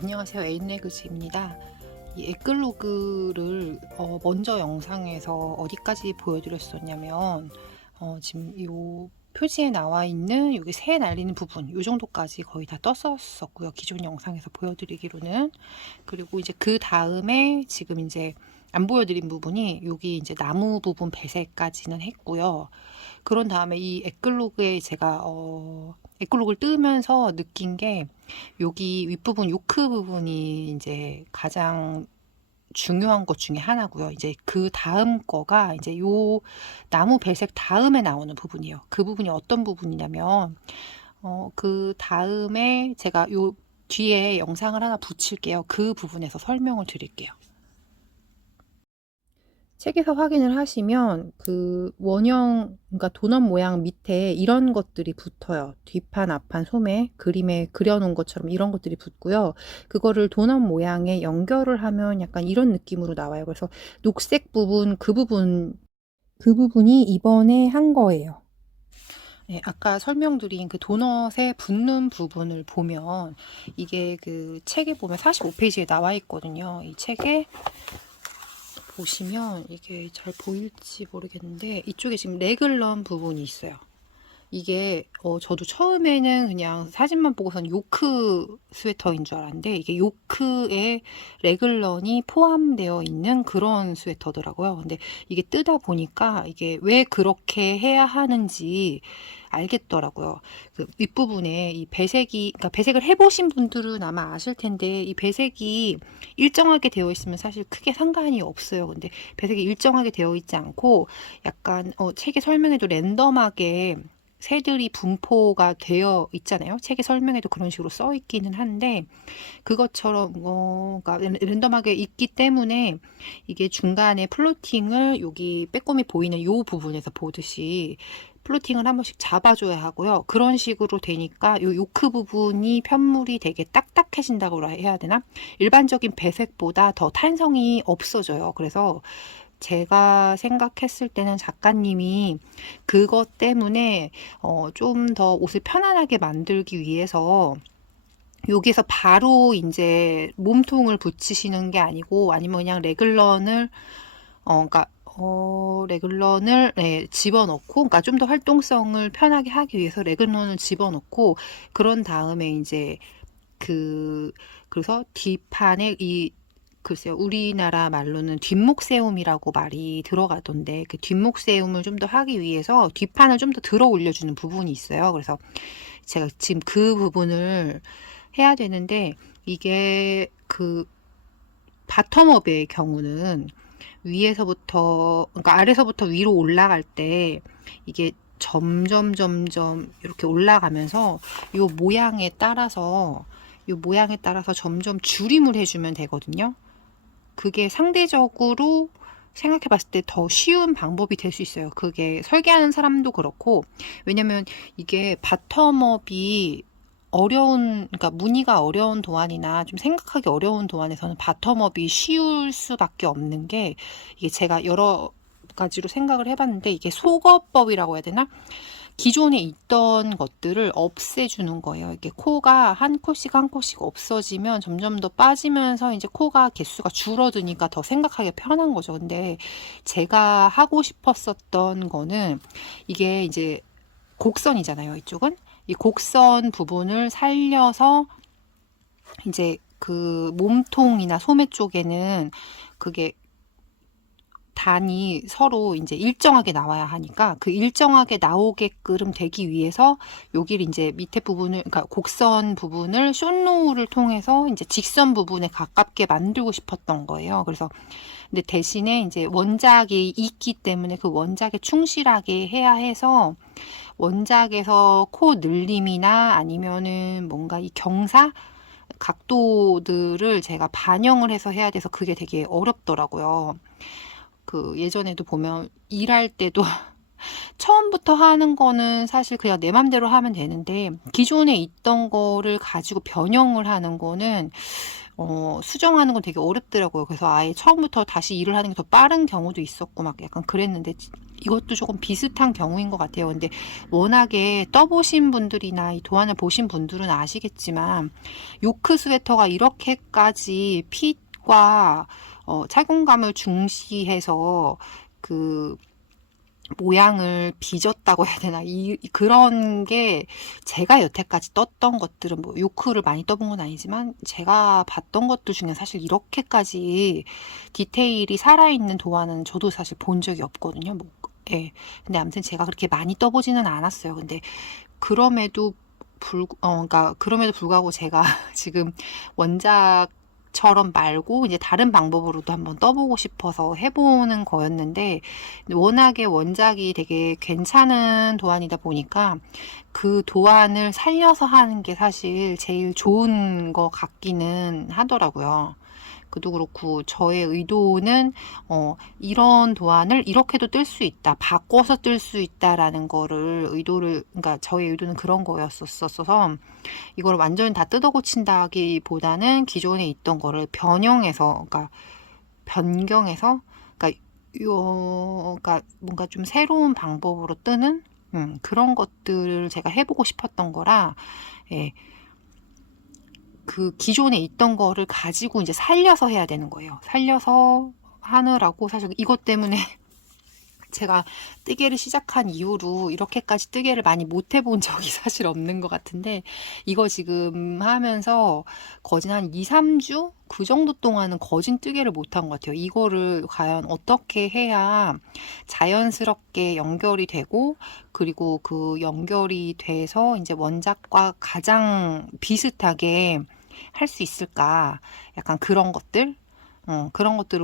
안녕하세요. 에인레그즈입니다. 이 에클로그를 먼저 영상에서 어디까지 보여드렸었냐면 지금 이 표지에 나와 있는 여기 새 날리는 부분 이 정도까지 거의 다 떴었고요. 기존 영상에서 보여드리기로는. 그리고 이제 그 다음에 지금 이제 안 보여드린 부분이 여기 이제 나무 부분 배색까지는 했고요. 그런 다음에 이 에클로그에 제가 에클로그를 뜨면서 느낀 게 여기 윗부분 요크 부분이 이제 가장 중요한 것 중에 하나고요. 이제 그 다음 거가 이제 요 나무 배색 다음에 나오는 부분이에요. 그 부분이 어떤 부분이냐면 그 다음에 제가 요 뒤에 영상을 하나 붙일게요. 그 부분에서 설명을 드릴게요. 책에서 확인을 하시면 그 원형, 그러니까 도넛 모양 밑에 이런 것들이 붙어요. 뒷판, 앞판, 소매, 그림에 그려놓은 것처럼 이런 것들이 붙고요. 그거를 도넛 모양에 연결을 하면 약간 이런 느낌으로 나와요. 그래서 녹색 부분, 그 부분이 이번에 한 거예요. 네, 아까 설명드린 그 도넛에 붙는 부분을 보면 이게 그 책에 보면 45페이지에 나와 있거든요. 이 책에 보시면 이게 잘 보일지 모르겠는데 이쪽에 지금 레글런 부분이 있어요. 이게 저도 처음에는 그냥 사진만 보고선 요크 스웨터인 줄 알았는데 이게 요크에 레글런이 포함되어 있는 그런 스웨터더라고요. 근데 이게 뜨다 보니까 이게 왜 그렇게 해야 하는지 알겠더라고요. 그 윗부분에 이 배색이, 그러니까 배색을 해보신 분들은 아마 아실 텐데 이 배색이 일정하게 되어 있으면 사실 크게 상관이 없어요. 근데 배색이 일정하게 되어 있지 않고 약간 책의 설명에도 랜덤하게 새들이 분포가 되어 있잖아요. 책의 설명에도 그런 식으로 써 있기는 한데 그것처럼 그러니까 랜덤하게 있기 때문에 이게 중간에 플로팅을 여기 빼꼼히 보이는 요 부분에서 보듯이 플로팅을 한 번씩 잡아줘야 하고요. 그런 식으로 되니까 요 요크 부분이 편물이 되게 딱딱해진다고 해야 되나? 일반적인 배색보다 더 탄성이 없어져요. 그래서 제가 생각했을 때는 작가님이 그것 때문에 좀 더 옷을 편안하게 만들기 위해서 여기서 바로 이제 몸통을 붙이시는 게 아니고 아니면 그냥 레글런을 그러니까 레글런을 집어넣고 그러니까 좀 더 활동성을 편하게 하기 위해서 레글런을 집어넣고 그런 다음에 이제 그래서 뒷판에 이 글쎄요, 우리나라 말로는 뒷목세움이라고 말이 들어가던데 그 뒷목세움을 좀 더 하기 위해서 뒷판을 좀 더 들어 올려주는 부분이 있어요. 그래서 제가 지금 그 부분을 해야 되는데 이게 그 바텀업의 경우는 위에서부터 그러니까 아래서부터 위로 올라갈 때 이게 점점 이렇게 올라가면서 요 모양에 따라서 점점 줄임을 해주면 되거든요. 그게 상대적으로 생각해 봤을 때 더 쉬운 방법이 될 수 있어요. 그게 설계하는 사람도 그렇고, 왜냐면 이게 바텀업이 그러니까 무늬가 어려운 도안이나 좀 생각하기 어려운 도안에서는 바텀업이 쉬울 수밖에 없는 게, 이게 제가 여러 가지로 생각을 해봤는데, 이게 속어법이라고 해야 되나? 기존에 있던 것들을 없애주는 거예요. 이게 코가 한 코씩 한 코씩 없어지면 점점 더 빠지면서 이제 코가 개수가 줄어드니까 더 생각하기 편한 거죠. 근데 제가 하고 싶었었던 거는 이게 이제 곡선이잖아요. 이쪽은. 이 곡선 부분을 살려서 이제 그 몸통이나 소매 쪽에는 그게 단이 서로 이제 일정하게 나와야 하니까 그 일정하게 나오게끔 되기 위해서 여기를 이제 밑에 부분을 그러니까 곡선 부분을 숏로우를 통해서 이제 직선 부분에 가깝게 만들고 싶었던 거예요. 그래서 근데 대신에 이제 원작이 있기 때문에 그 원작에 충실하게 해야 해서 원작에서 코 늘림이나 아니면은 뭔가 이 경사 각도들을 제가 반영을 해서 해야 돼서 그게 되게 어렵더라고요. 그 예전에도 보면 일할 때도 처음부터 하는 거는 사실 그냥 내 맘대로 하면 되는데 기존에 있던 거를 가지고 변형을 하는 거는 수정하는 건 되게 어렵더라고요. 그래서 아예 처음부터 다시 일을 하는 게 더 빠른 경우도 있었고 막 약간 그랬는데 이것도 조금 비슷한 경우인 것 같아요. 근데 워낙에 떠보신 분들이나 이 도안을 보신 분들은 아시겠지만 요크 스웨터가 이렇게까지 핏과 착용감을 중시해서 그 모양을 빚었다고 해야 되나? 그런 게 제가 여태까지 떴던 것들은 뭐 요크를 많이 떠본 건 아니지만 제가 봤던 것들 중에 사실 이렇게까지 디테일이 살아있는 도안은 저도 사실 본 적이 없거든요. 뭐, 예. 근데 아무튼 제가 그렇게 많이 떠보지는 않았어요. 근데 그럼에도 그러니까 그럼에도 불구하고 제가 지금 원작처럼 말고 이제 다른 방법으로도 한번 떠보고 싶어서 해보는 거였는데 워낙에 원작이 되게 괜찮은 도안이다 보니까 그 도안을 살려서 하는 게 사실 제일 좋은 것 같기는 하더라고요. 그도 그렇고 저의 의도는 이런 도안을 이렇게도 뜰 수 있다, 바꿔서 뜰 수 있다라는 거를 그러니까 저의 의도는 그런 거였었어서 이걸 완전히 다 뜯어 고친다기보다는 기존에 있던 거를 그러니까 변경해서, 그러니까 뭔가 좀 새로운 방법으로 뜨는 그런 것들을 제가 해보고 싶었던 거라, 예, 그 기존에 있던 거를 가지고 이제 살려서 해야 되는 거예요. 살려서 하느라고 사실 이것 때문에 제가 뜨개를 시작한 이후로 이렇게까지 뜨개를 많이 못 해본 적이 사실 없는 것 같은데 이거 지금 하면서 거진 한 2, 3주? 그 정도 동안은 거진 뜨개를 못한 것 같아요. 이거를 과연 어떻게 해야 자연스럽게 연결이 되고 그리고 그 연결이 돼서 이제 원작과 가장 비슷하게 할 수 있을까? 약간 그런 것들을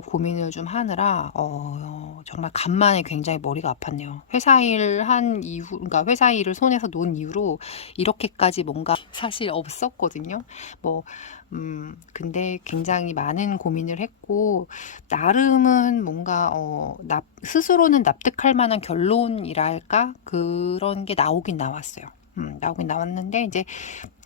고민을 좀 하느라 정말 간만에 굉장히 머리가 아팠네요. 그러니까 회사 일을 손에서 놓은 이후로 이렇게까지 뭔가 사실 없었거든요. 뭐 근데 굉장히 많은 고민을 했고 나름은 뭔가 스스로는 납득할 만한 결론이랄까 그런 게 나오긴 나왔어요. 나오긴 나왔는데 이제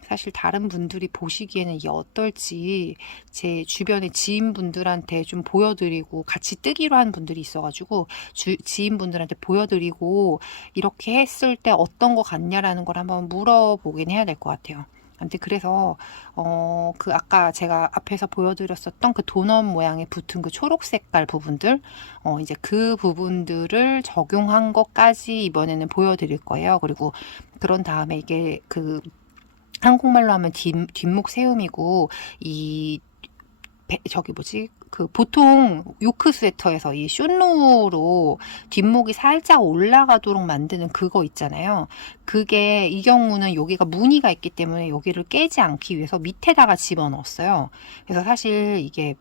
사실 다른 분들이 보시기에는 이게 어떨지 제 주변의 지인분들한테 좀 보여드리고 같이 뜨기로 한 분들이 있어가지고 지인분들한테 보여드리고 이렇게 했을 때 어떤 거 같냐라는 걸 한번 물어보긴 해야 될 것 같아요. 아무튼 그래서 그 아까 제가 앞에서 보여드렸었던 그 도넛 모양에 붙은 그 초록 색깔 부분들 이제 그 부분들을 적용한 것까지 이번에는 보여드릴 거예요. 그리고 그런 다음에 이게 그 한국말로 하면 뒷목 세움이고 저기 뭐지? 그 보통 요크 스웨터에서 이 숏로로 뒷목이 살짝 올라가도록 만드는 그거 있잖아요. 그게 이 경우는 여기가 무늬가 있기 때문에 여기를 깨지 않기 위해서 밑에다가 집어넣었어요. 그래서 사실 이게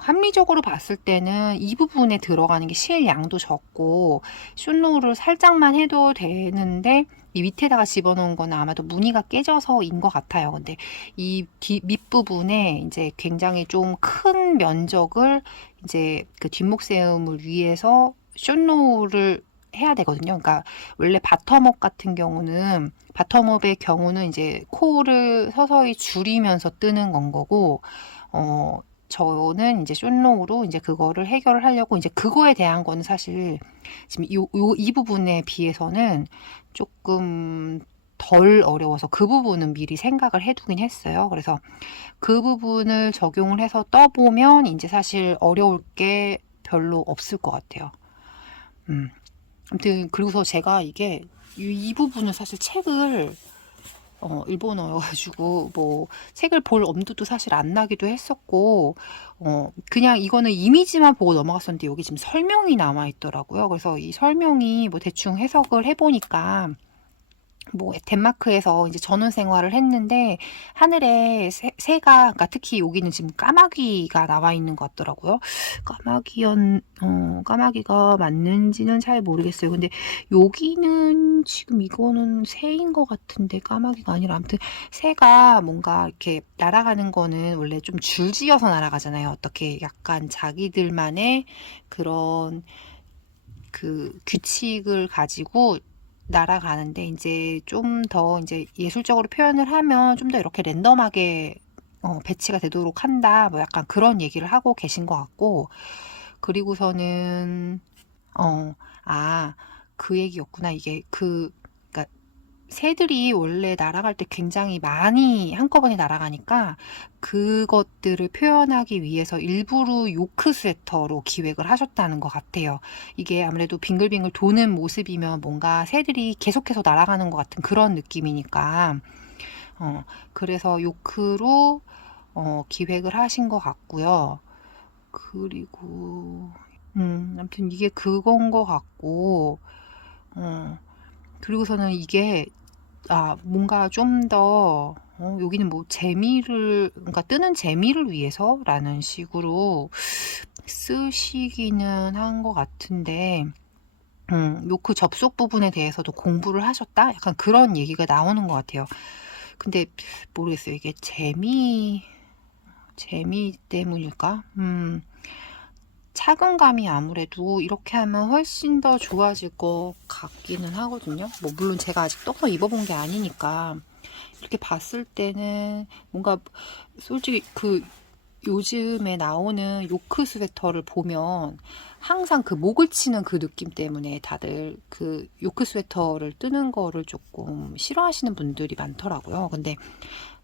합리적으로 봤을 때는 이 부분에 들어가는 게 실양도 적고 숏로를 살짝만 해도 되는데 이 밑에다가 집어넣은 거는 아마도 무늬가 깨져서인 것 같아요. 근데 이 밑부분에 이제 굉장히 좀 큰 면적을 이제 그 뒷목 세움을 위해서 숏로를 해야 되거든요. 그러니까 원래 바텀업의 경우는 이제 코를 서서히 줄이면서 뜨는 건 거고 저는 이제 숏롱으로 이제 그거를 해결을 하려고 이제 그거에 대한 거는 사실 지금 이 부분에 비해서는 조금 덜 어려워서 그 부분은 미리 생각을 해두긴 했어요. 그래서 그 부분을 적용을 해서 떠보면 이제 사실 어려울 게 별로 없을 것 같아요. 아무튼 그리고서 제가 이 부분을 사실 책을 일본어여가지고 뭐 책을 볼 엄두도 사실 안 나기도 했었고 그냥 이거는 이미지만 보고 넘어갔었는데 여기 지금 설명이 남아 있더라고요. 그래서 이 설명이 뭐 대충 해석을 해보니까 뭐 덴마크에서 이제 전원 생활을 했는데 하늘에 그러니까 특히 여기는 지금 까마귀가 나와 있는 것 같더라고요. 까마귀가 맞는지는 잘 모르겠어요. 근데 여기는 지금 이거는 새인 것 같은데 까마귀가 아니라 아무튼 새가 뭔가 이렇게 날아가는 거는 원래 좀 줄지어서 날아가잖아요. 어떻게 약간 자기들만의 그런 그 규칙을 가지고 날아가는데 이제 좀 더 이제 예술적으로 표현을 하면 좀 더 이렇게 랜덤하게 배치가 되도록 한다. 뭐 약간 그런 얘기를 하고 계신 것 같고, 그리고서는 그 얘기였구나. 이게 그러니까 새들이 원래 날아갈 때 굉장히 많이 한꺼번에 날아가니까 그것들을 표현하기 위해서 일부러 요크 스웨터로 기획을 하셨다는 것 같아요. 이게 아무래도 빙글빙글 도는 모습이면 뭔가 새들이 계속해서 날아가는 것 같은 그런 느낌이니까 그래서 요크로 기획을 하신 것 같고요. 그리고 아무튼 이게 그건 것 같고 그리고서는 이게 뭔가 좀 더 여기는 뭐 재미를 그러니까 뜨는 재미를 위해서라는 식으로 쓰시기는 한 것 같은데 요크 접속 부분에 대해서도 공부를 하셨다? 약간 그런 얘기가 나오는 것 같아요. 근데 모르겠어요. 이게 재미 때문일까? 착용감이 아무래도 이렇게 하면 훨씬 더 좋아질 것 같기는 하거든요. 뭐 물론 제가 아직 떠서 입어본 게 아니니까 이렇게 봤을 때는 뭔가 솔직히 그 요즘에 나오는 요크 스웨터를 보면 항상 그 목을 치는 그 느낌 때문에 다들 그 요크 스웨터를 뜨는 거를 조금 싫어하시는 분들이 많더라고요. 근데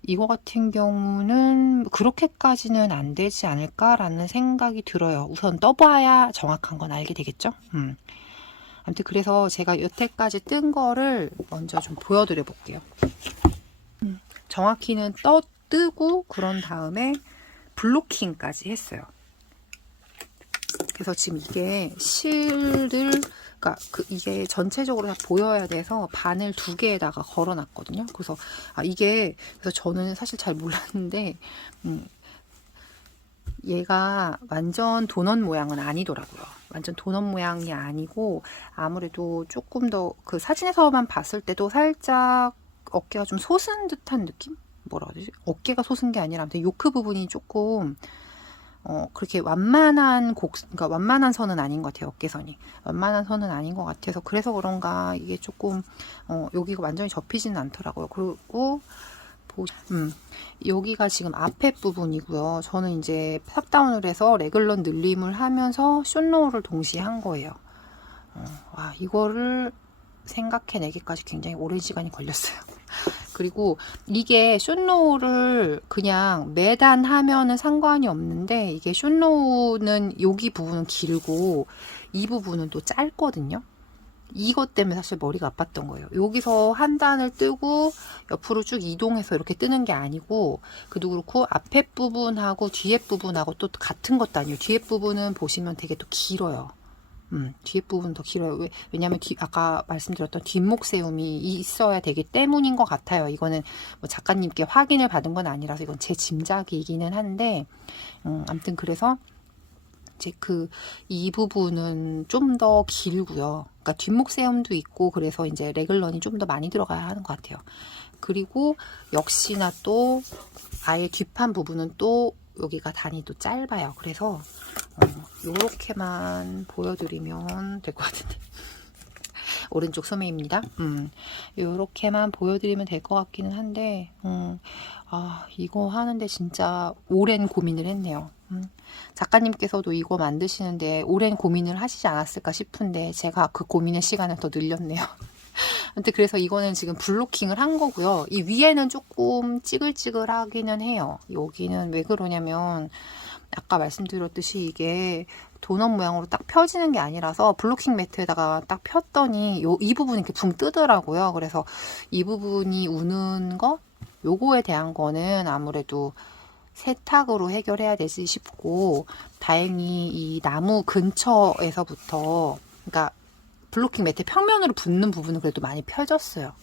이거 같은 경우는 그렇게까지는 안 되지 않을까라는 생각이 들어요. 우선 떠봐야 정확한 건 알게 되겠죠? 아무튼 그래서 제가 여태까지 뜬 거를 먼저 좀 보여드려 볼게요. 정확히는 뜨고 그런 다음에 블로킹까지 했어요. 그래서 지금 이게 그러니까 이게 전체적으로 다 보여야 돼서 바늘 2개에다가 걸어놨거든요. 그래서 그래서 저는 사실 잘 몰랐는데 얘가 완전 도넛 모양은 아니더라고요. 완전 도넛 모양이 아니고 아무래도 조금 더 그 사진에서만 봤을 때도 살짝 어깨가 좀 솟은 듯한 느낌? 뭐라 그러지? 어깨가 솟은 게 아니라 아무튼 요크 부분이 조금 그렇게 그러니까 완만한 선은 아닌 것 같아요. 어깨선이. 완만한 선은 아닌 것 같아서 그래서 그런가 이게 조금 여기가 완전히 접히지는 않더라고요. 그리고 여기가 지금 앞에 부분이고요. 저는 이제 탑다운을 해서 레글런 늘림을 하면서 숏로우를 동시에 한 거예요. 이거를 생각해내기까지 굉장히 오랜 시간이 걸렸어요. 그리고 이게 숏로우를 그냥 매단 하면은 상관이 없는데 이게 숏로우는 여기 부분은 길고 이 부분은 또 짧거든요. 이것 때문에 사실 머리가 아팠던 거예요. 여기서 한 단을 뜨고 옆으로 쭉 이동해서 이렇게 뜨는 게 아니고 그도 그렇고 앞에 부분하고 뒤에 부분하고 또 같은 것도 아니에요. 뒤에 부분은 보시면 되게 또 길어요. 뒤에 부분 더 길어요. 왜냐면 아까 말씀드렸던 뒷목 세움이 있어야 되기 때문인 것 같아요. 이거는 뭐 작가님께 확인을 받은 건 아니라서 이건 제 짐작이기는 한데, 아무튼 그래서 이제 이 부분은 좀 더 길고요. 그러니까 뒷목 세움도 있고 그래서 이제 레글런이 좀 더 많이 들어가야 하는 것 같아요. 그리고 역시나 또 아예 뒷판 부분은 또 여기가 단이 또 짧아요. 그래서 요렇게만 보여드리면 될 것 같은데 오른쪽 소매입니다. 요렇게만 보여드리면 될 것 같기는 한데 이거 하는데 진짜 오랜 고민을 했네요. 작가님께서도 이거 만드시는데 오랜 고민을 하시지 않았을까 싶은데 제가 그 고민의 시간을 더 늘렸네요. 근데 그래서 이거는 지금 블로킹을 한 거고요. 이 위에는 조금 찌글찌글하기는 해요. 여기는 왜 그러냐면 아까 말씀드렸듯이 이게 도넛 모양으로 딱 펴지는 게 아니라서 블로킹 매트에다가 딱 폈더니 이 부분이 이렇게 붕 뜨더라고요. 그래서 이 부분이 우는 거 요거에 대한 거는 아무래도 세탁으로 해결해야 되지 싶고 다행히 이 나무 근처에서부터 그러니까 블로킹 매트 평면으로 붙는 부분은 그래도 많이 펴졌어요.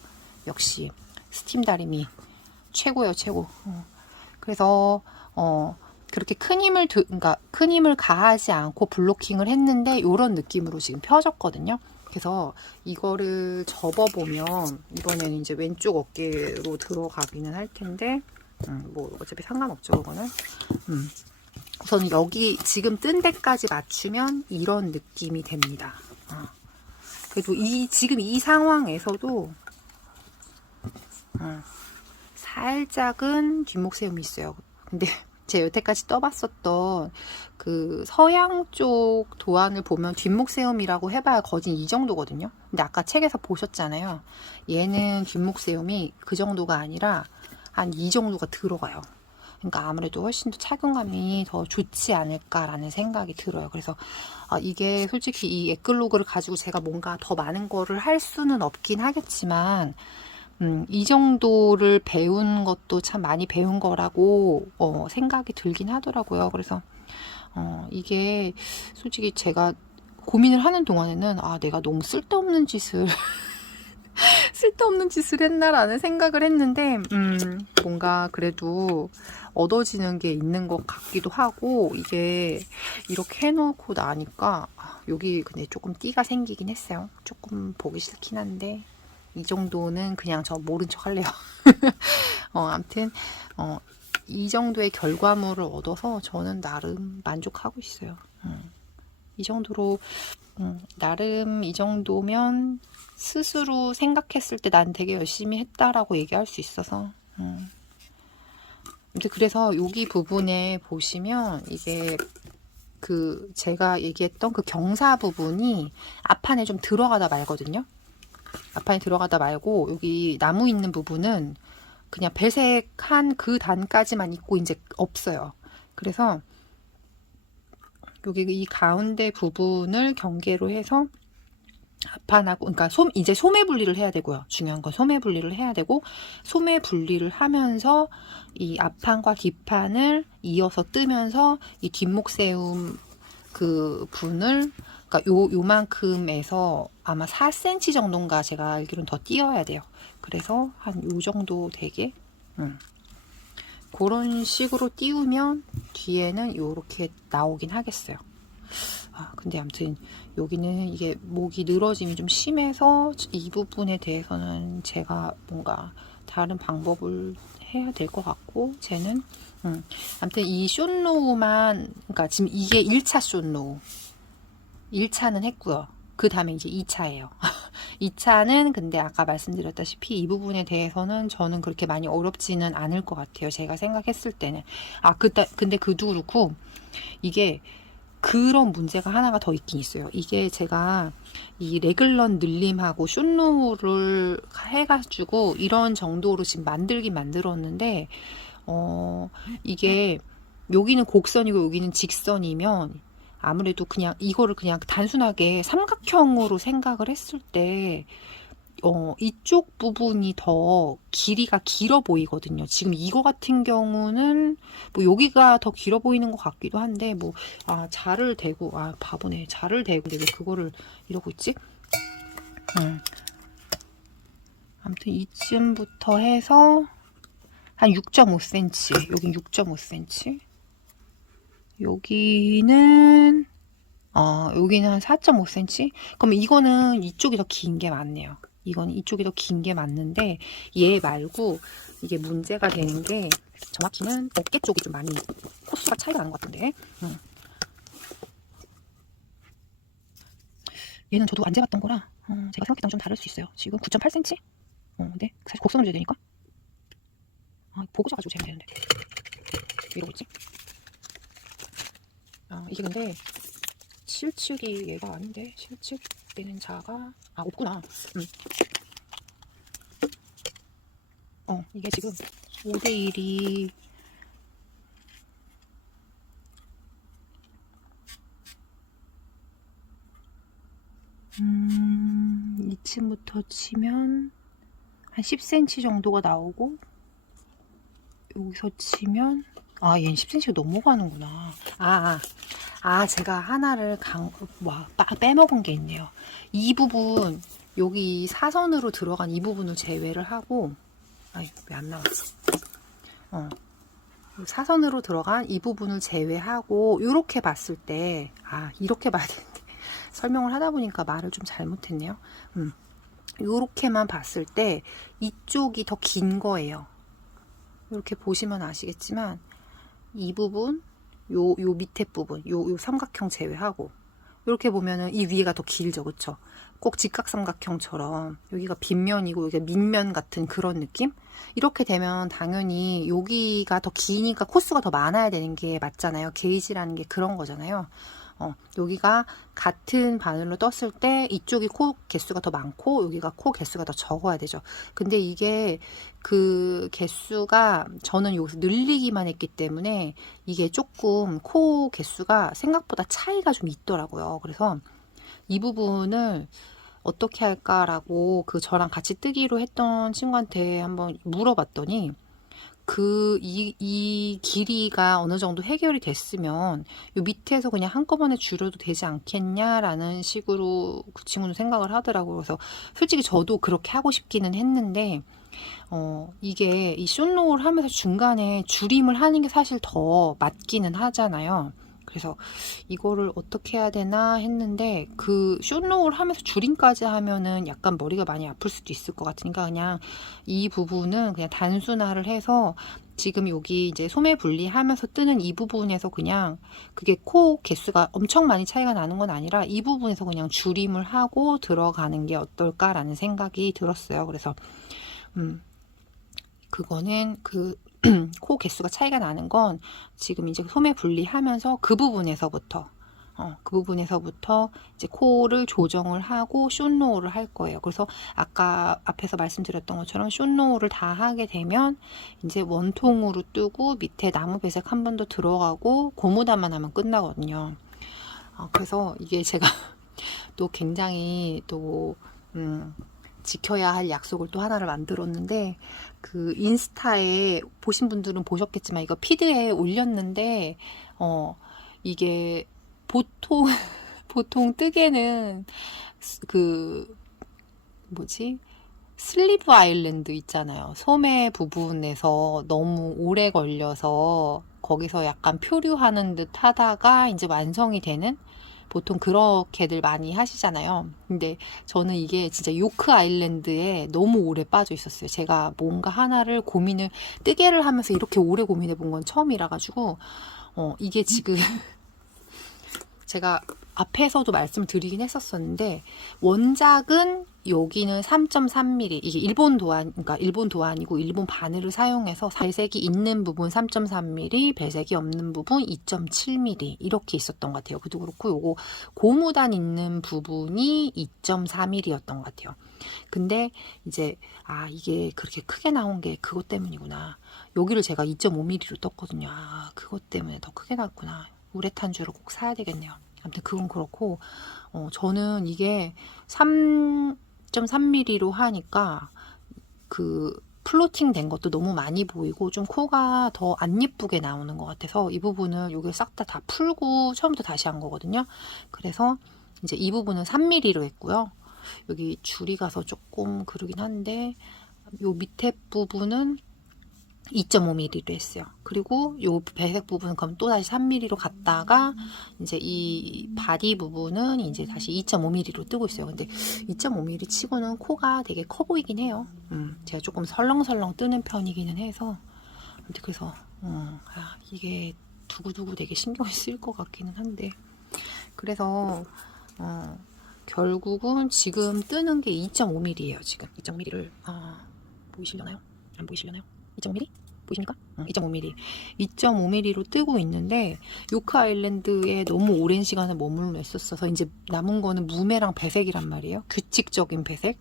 역시 스팀 다림이 최고예요, 최고. 그래서 그렇게 그러니까 큰 힘을 가하지 않고 블로킹을 했는데 이런 느낌으로 지금 펴졌거든요. 그래서 이거를 접어보면 이번에는 이제 왼쪽 어깨로 들어가기는 할 텐데 뭐 어차피 상관없죠, 그거는. 우선 여기 지금 뜬 데까지 맞추면 이런 느낌이 됩니다. 그래도 지금 이 상황에서도 살짝은 뒷목 세움이 있어요. 근데 제가 여태까지 떠봤었던 그 서양 쪽 도안을 보면 뒷목세움이라고 해봐야 거진 이 정도거든요. 근데 아까 책에서 보셨잖아요. 얘는 뒷목세움이 그 정도가 아니라 한 이 정도가 들어가요. 그러니까 아무래도 훨씬 더 착용감이 더 좋지 않을까라는 생각이 들어요. 그래서 이게 솔직히 이 에클로그를 가지고 제가 뭔가 더 많은 거를 할 수는 없긴 하겠지만 이 정도를 배운 것도 참 많이 배운 거라고 생각이 들긴 하더라고요. 그래서 이게 솔직히 제가 고민을 하는 동안에는 내가 너무 쓸데없는 짓을 쓸데없는 짓을 했나라는 생각을 했는데 뭔가 그래도 얻어지는 게 있는 것 같기도 하고 이게 이렇게 해놓고 나니까 여기 근데 조금 띠가 생기긴 했어요. 조금 보기 싫긴 한데 이 정도는 그냥 저 모른 척 할래요. 아무튼 이 정도의 결과물을 얻어서 저는 나름 만족하고 있어요. 이 정도로 나름 이 정도면 스스로 생각했을 때 난 되게 열심히 했다라고 얘기할 수 있어서 근데 그래서 여기 부분에 보시면 이게 그 제가 얘기했던 그 경사 부분이 앞판에 좀 들어가다 말거든요. 앞판에 들어가다 말고 여기 나무 있는 부분은 그냥 배색한 그 단까지만 있고 이제 없어요. 그래서 여기 이 가운데 부분을 경계로 해서 앞판하고 그러니까 이제 소매 분리를 해야 되고요. 중요한 건 소매 분리를 해야 되고 소매 분리를 하면서 이 앞판과 뒷판을 이어서 뜨면서 이 뒷목 세움 그 분을 그러니까 요만큼에서 아마 4cm 정도인가 제가 알기로는 더 띄어야 돼요. 그래서 한 요 정도 되게 그런 식으로 띄우면 뒤에는 요렇게 나오긴 하겠어요. 근데 아무튼 여기는 이게 목이 늘어짐이 좀 심해서 이 부분에 대해서는 제가 뭔가 다른 방법을 해야 될 것 같고 쟤는 아무튼 이 숏로우만 그러니까 지금 이게 1차 숏로우 1차는 했고요. 그 다음에 이제 2차예요. 2차는 근데 아까 말씀드렸다시피 이 부분에 대해서는 저는 그렇게 많이 어렵지는 않을 것 같아요. 제가 생각했을 때는. 근데 그도 그렇고 이게 그런 문제가 하나가 더 있긴 있어요. 이게 제가 이 레글런 늘림하고 숏로우를 해가지고 이런 정도로 지금 만들긴 만들었는데 이게 여기는 곡선이고 여기는 직선이면 아무래도 그냥 이거를 그냥 단순하게 삼각형으로 생각을 했을 때 이쪽 부분이 더 길이가 길어 보이거든요. 지금 이거 같은 경우는 뭐 여기가 더 길어 보이는 것 같기도 한데 뭐 자를 대고 바보네 자를 대고 근데 왜 그거를 이러고 있지? 아무튼 이쯤부터 해서 한 6.5cm 여긴 6.5cm 여기는 여기는 한 4.5cm? 그럼 이거는 이쪽이 더 긴 게 맞네요. 이건 이쪽이 더 긴 게 맞는데 얘 말고 이게 문제가 되는 게 정확히는 어깨 쪽이 좀 많이 코수가 차이가 나는 것 같은데 얘는 저도 안 재봤던 거라 제가 생각했던 좀 다를 수 있어요. 지금 9.8cm? 근데 사실 곡선을 줘야 되니까 보고 잡아주고 재면 되는데 이러고 있지? 이게 근데 실축이 얘가 아닌데 실축 되는 자가 없구나. 이게 지금 5대1이 이쯤부터 치면 한 10cm 정도가 나오고 여기서 치면 얘는 10cm가 넘어가는구나. 제가 하나를 빼먹은 게 있네요. 이 부분 여기 사선으로 들어간 이 부분을 제외를 하고 왜 안 나왔지? 사선으로 들어간 이 부분을 제외하고 이렇게 봤을 때 이렇게 봐야 되는데 설명을 하다 보니까 말을 좀 잘못했네요. 이렇게만 봤을 때 이쪽이 더 긴 거예요. 이렇게 보시면 아시겠지만 이 부분 요 밑에 부분 요 삼각형 제외하고 이렇게 보면은 이 위에가 더 길죠. 그쵸? 꼭 직각삼각형처럼 여기가 빗면이고 여기가 밑면 같은 그런 느낌? 이렇게 되면 당연히 여기가 더 기니까 코수가 더 많아야 되는 게 맞잖아요. 게이지라는 게 그런 거잖아요. 여기가 같은 바늘로 떴을 때 이쪽이 코 개수가 더 많고 여기가 코 개수가 더 적어야 되죠. 근데 이게 그 개수가 저는 여기서 늘리기만 했기 때문에 이게 조금 코 개수가 생각보다 차이가 좀 있더라고요. 그래서 이 부분을 어떻게 할까라고 그 저랑 같이 뜨기로 했던 친구한테 한번 물어봤더니 이 길이가 어느 정도 해결이 됐으면 요 밑에서 그냥 한꺼번에 줄여도 되지 않겠냐라는 식으로 그 친구는 생각을 하더라고요. 그래서 솔직히 저도 그렇게 하고 싶기는 했는데, 이게 이 숏로우를 하면서 중간에 줄임을 하는 게 사실 더 맞기는 하잖아요. 그래서 이거를 어떻게 해야 되나 했는데 그 숏로우를 하면서 줄임까지 하면은 약간 머리가 많이 아플 수도 있을 것 같으니까 그냥 이 부분은 그냥 단순화를 해서 지금 여기 이제 소매 분리하면서 뜨는 이 부분에서 그냥 그게 코 개수가 엄청 많이 차이가 나는 건 아니라 이 부분에서 그냥 줄임을 하고 들어가는 게 어떨까라는 생각이 들었어요. 그래서 그거는 코 개수가 차이가 나는 건 지금 이제 소매 분리하면서 그 부분에서부터 이제 코를 조정을 하고 숏로우를 할 거예요. 그래서 아까 앞에서 말씀드렸던 것처럼 숏로우를 다 하게 되면 이제 원통으로 뜨고 밑에 나무 배색 한 번 더 들어가고 고무단만 하면 끝나거든요. 그래서 이게 제가 또 굉장히 또 지켜야 할 약속을 또 하나를 만들었는데 그 인스타에 보신 분들은 보셨겠지만 이거 피드에 올렸는데 이게 보통 보통 뜨개는 그 뭐지 슬리브 아일랜드 있잖아요. 소매 부분에서 너무 오래 걸려서 거기서 약간 표류하는 듯 하다가 이제 완성이 되는 보통 그렇게들 많이 하시잖아요. 근데 저는 이게 진짜 요크 아일랜드에 너무 오래 빠져 있었어요. 제가 뭔가 하나를 뜨개를 하면서 이렇게 오래 고민해 본 건 처음이라 가지고 이게 지금 제가 앞에서도 말씀드리긴 했었었는데 원작은 여기는 3.3mm 이게 일본 도안이고 일본 바늘을 사용해서 배색이 있는 부분 3.3mm, 배색이 없는 부분 2.7mm 이렇게 있었던 것 같아요. 그도 그렇고 요거 고무단 있는 부분이 2.4mm였던 것 같아요. 근데 이제 이게 그렇게 크게 나온 게 그것 때문이구나. 여기를 제가 2.5mm로 떴거든요. 그것 때문에 더 크게 나왔구나. 우레탄 줄을 꼭 사야 되겠네요. 아무튼 그건 그렇고 저는 이게 3.3mm로 하니까 그 플로팅 된 것도 너무 많이 보이고 좀 코가 더 안 예쁘게 나오는 것 같아서 이 부분을 여기 싹 다 풀고 처음부터 다시 한 거거든요. 그래서 이제 이 부분은 3mm로 했고요. 여기 줄이 가서 조금 그러긴 한데 요 밑에 부분은 2.5mm로 했어요. 그리고 요 배색 부분은 그럼 또 다시 3mm로 갔다가 이제 이 바디 부분은 이제 다시 2.5mm로 뜨고 있어요. 근데 2.5mm 치고는 코가 되게 커 보이긴 해요. 제가 조금 설렁설렁 뜨는 편이기는 해서 아무튼 그래서 이게 두고두고 되게 신경이 쓰일 것 같기는 한데 그래서 결국은 지금 뜨는 게 2.5mm예요. 지금 2.5mm를 보이시려나요? 안 보이시려나요? 2.5mm? 보이십니까? 2.5mm. 2.5mm로 뜨고 있는데 요크 아일랜드에 너무 오랜 시간을 머물러 있었어서 이제 남은 거는 무매랑 배색이란 말이에요. 규칙적인 배색.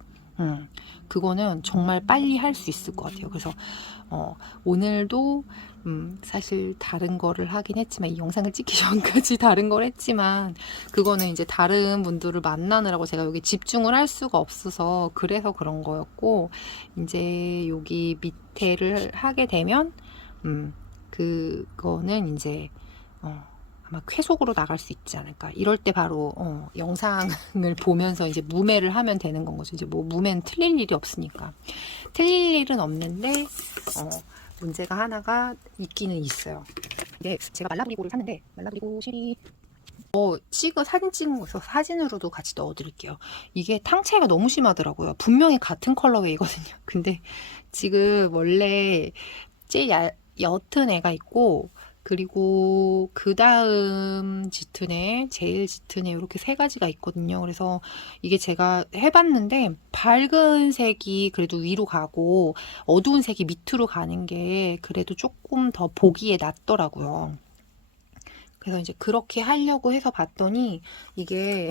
그거는 정말 빨리 할 수 있을 것 같아요. 그래서 오늘도 사실 다른 거를 하긴 했지만 이 영상을 찍기 전까지 다른 걸 했지만 그거는 이제 다른 분들을 만나느라고 제가 여기 집중을 할 수가 없어서 그래서 그런 거였고 이제 여기 밑에를 하게 되면 그거는 이제 아마 쾌속으로 나갈 수 있지 않을까. 이럴 때 바로 영상을 보면서 이제 무매를 하면 되는 건 거죠. 이제 뭐 무매는 틀릴 일이 없으니까. 틀릴 일은 없는데 문제가 하나가 있기는 있어요. 이게 제가 말라브리고를 샀는데 말라브리고 실이 사진 찍은 거서 사진으로도 같이 넣어드릴게요. 이게 탕 차이가 너무 심하더라고요. 분명히 같은 컬러웨이거든요. 근데 지금 원래 제일 옅은 애가 있고 그리고 그 다음 짙은애, 제일 짙은애 이렇게 세 가지가 있거든요. 그래서 이게 제가 해봤는데 밝은 색이 그래도 위로 가고 어두운 색이 밑으로 가는 게 그래도 조금 더 보기에 낫더라고요. 그래서 이제 그렇게 하려고 해서 봤더니 이게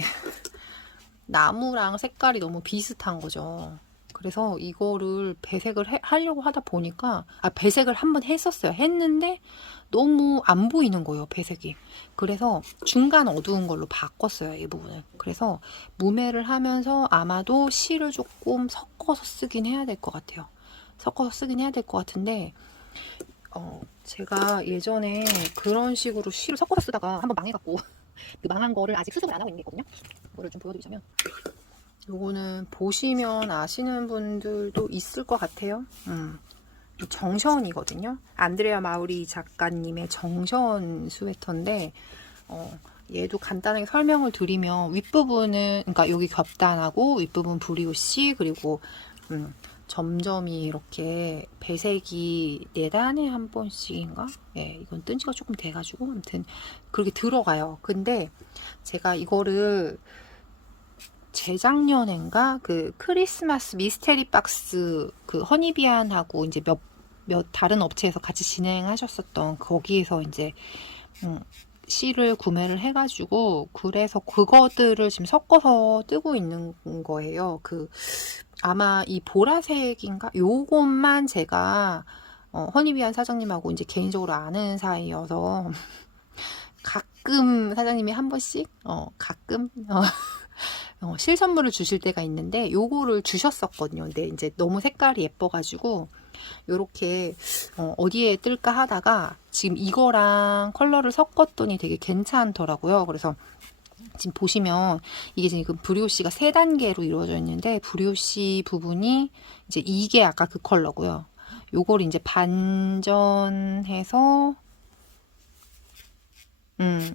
나무랑 색깔이 너무 비슷한 거죠. 그래서 이거를 배색을 하려고 하다 보니까 배색을 한번 했었어요. 했는데 너무 안 보이는 거예요, 배색이. 그래서 중간 어두운 걸로 바꿨어요, 이 부분을. 그래서 무매를 하면서 아마도 실을 조금 섞어서 쓰긴 해야 될 것 같아요. 섞어서 쓰긴 해야 될 것 같은데 제가 예전에 그런 식으로 실을 섞어서 쓰다가 한번 망해갖고 그 망한 거를 아직 수습을 안 하고 있는 게 있거든요. 이거를 좀 보여드리자면 요거는 보시면 아시는 분들도 있을 것 같아요. 정션이거든요. 안드레아 마우리 작가님의 정션 스웨터인데 얘도 간단하게 설명을 드리면 윗부분은 그러니까 여기 겹단하고 윗부분 브리오시 그리고 점점이 이렇게 배색이 4단에 한 번씩인가? 예, 이건 뜬 지가 조금 돼가지고 아무튼 그렇게 들어가요. 근데 제가 이거를 재작년엔가 그 크리스마스 미스테리 박스 그 허니비안하고 이제 몇 다른 업체에서 같이 진행하셨었던 거기에서 이제 실을 구매를 해가지고 그래서 그거들을 지금 섞어서 뜨고 있는 거예요. 아마 이 보라색인가? 요것만 제가 허니비안 사장님하고 이제 개인적으로 아는 사이여서 가끔 사장님이 한 번씩 가끔 실선물을 주실 때가 있는데 요거를 주셨었거든요. 근데 이제 너무 색깔이 예뻐가지고 요렇게 어디에 뜰까 하다가 지금 이거랑 컬러를 섞었더니 되게 괜찮더라고요. 그래서 지금 보시면 이게 지금 브리오시가 3단계로 이루어져 있는데 브리오시 부분이 이제 이게 아까 그 컬러고요. 요걸 이제 반전해서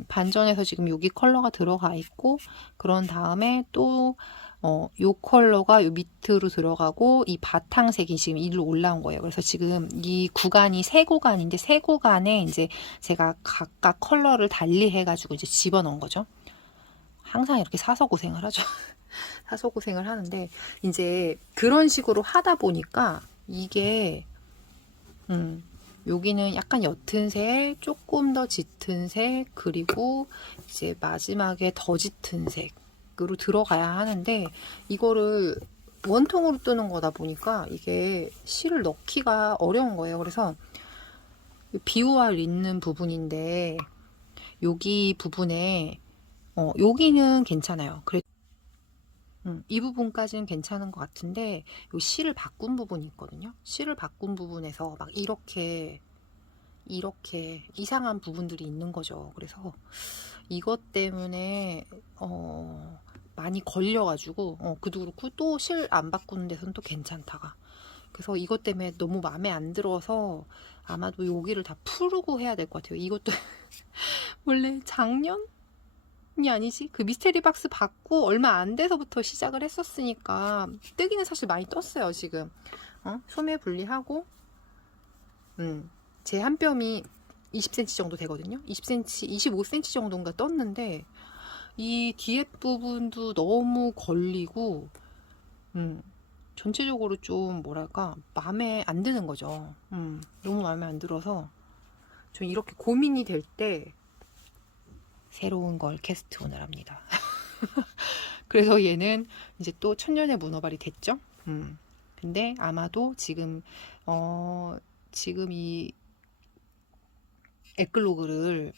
반전해서 지금 여기 컬러가 들어가 있고 그런 다음에 또 요 컬러가 요 밑으로 들어가고 이 바탕색이 지금 이리로 올라온 거예요. 그래서 지금 이 구간이 3구간인데 3구간에 이제 제가 각각 컬러를 달리 해가지고 이제 집어넣은 거죠. 항상 이렇게 사서 고생을 하죠. 사서 고생을 하는데 이제 그런 식으로 하다 보니까 이게 여기는 약간 옅은 색, 조금 더 짙은 색, 그리고 이제 마지막에 더 짙은 색으로 들어가야 하는데 이거를 원통으로 뜨는 거다 보니까 이게 실을 넣기가 어려운 거예요. 그래서 비우알 있는 부분인데 여기 부분에 여기는 괜찮아요. 그래 이 부분까지는 괜찮은 것 같은데 요 실을 바꾼 부분이 있거든요. 실을 바꾼 부분에서 막 이렇게 이상한 부분들이 있는 거죠. 그래서 이것 때문에 많이 걸려가지고 그도 그렇고 또 실 안 바꾸는 데서는 또 괜찮다가 그래서 이것 때문에 너무 마음에 안 들어서 아마도 여기를 다 풀고 해야 될 것 같아요. 이것도 원래 작년이 아니지 그 미스테리 박스 받고 얼마 안 돼서부터 시작을 했었으니까 뜨기는 사실 많이 떴어요. 지금 소매 분리하고 제 한 뼘이 20cm 정도 되거든요. 20cm, 25cm 정도인가 떴는데 이 뒤에 부분도 너무 걸리고 전체적으로 좀 뭐랄까 마음에 안 드는 거죠. 너무 마음에 안 들어서 전 이렇게 고민이 될 때 새로운 걸 캐스트온을 합니다. 그래서 얘는 이제 또 천년의 문어발이 됐죠. 근데 아마도 지금 이 에클로그를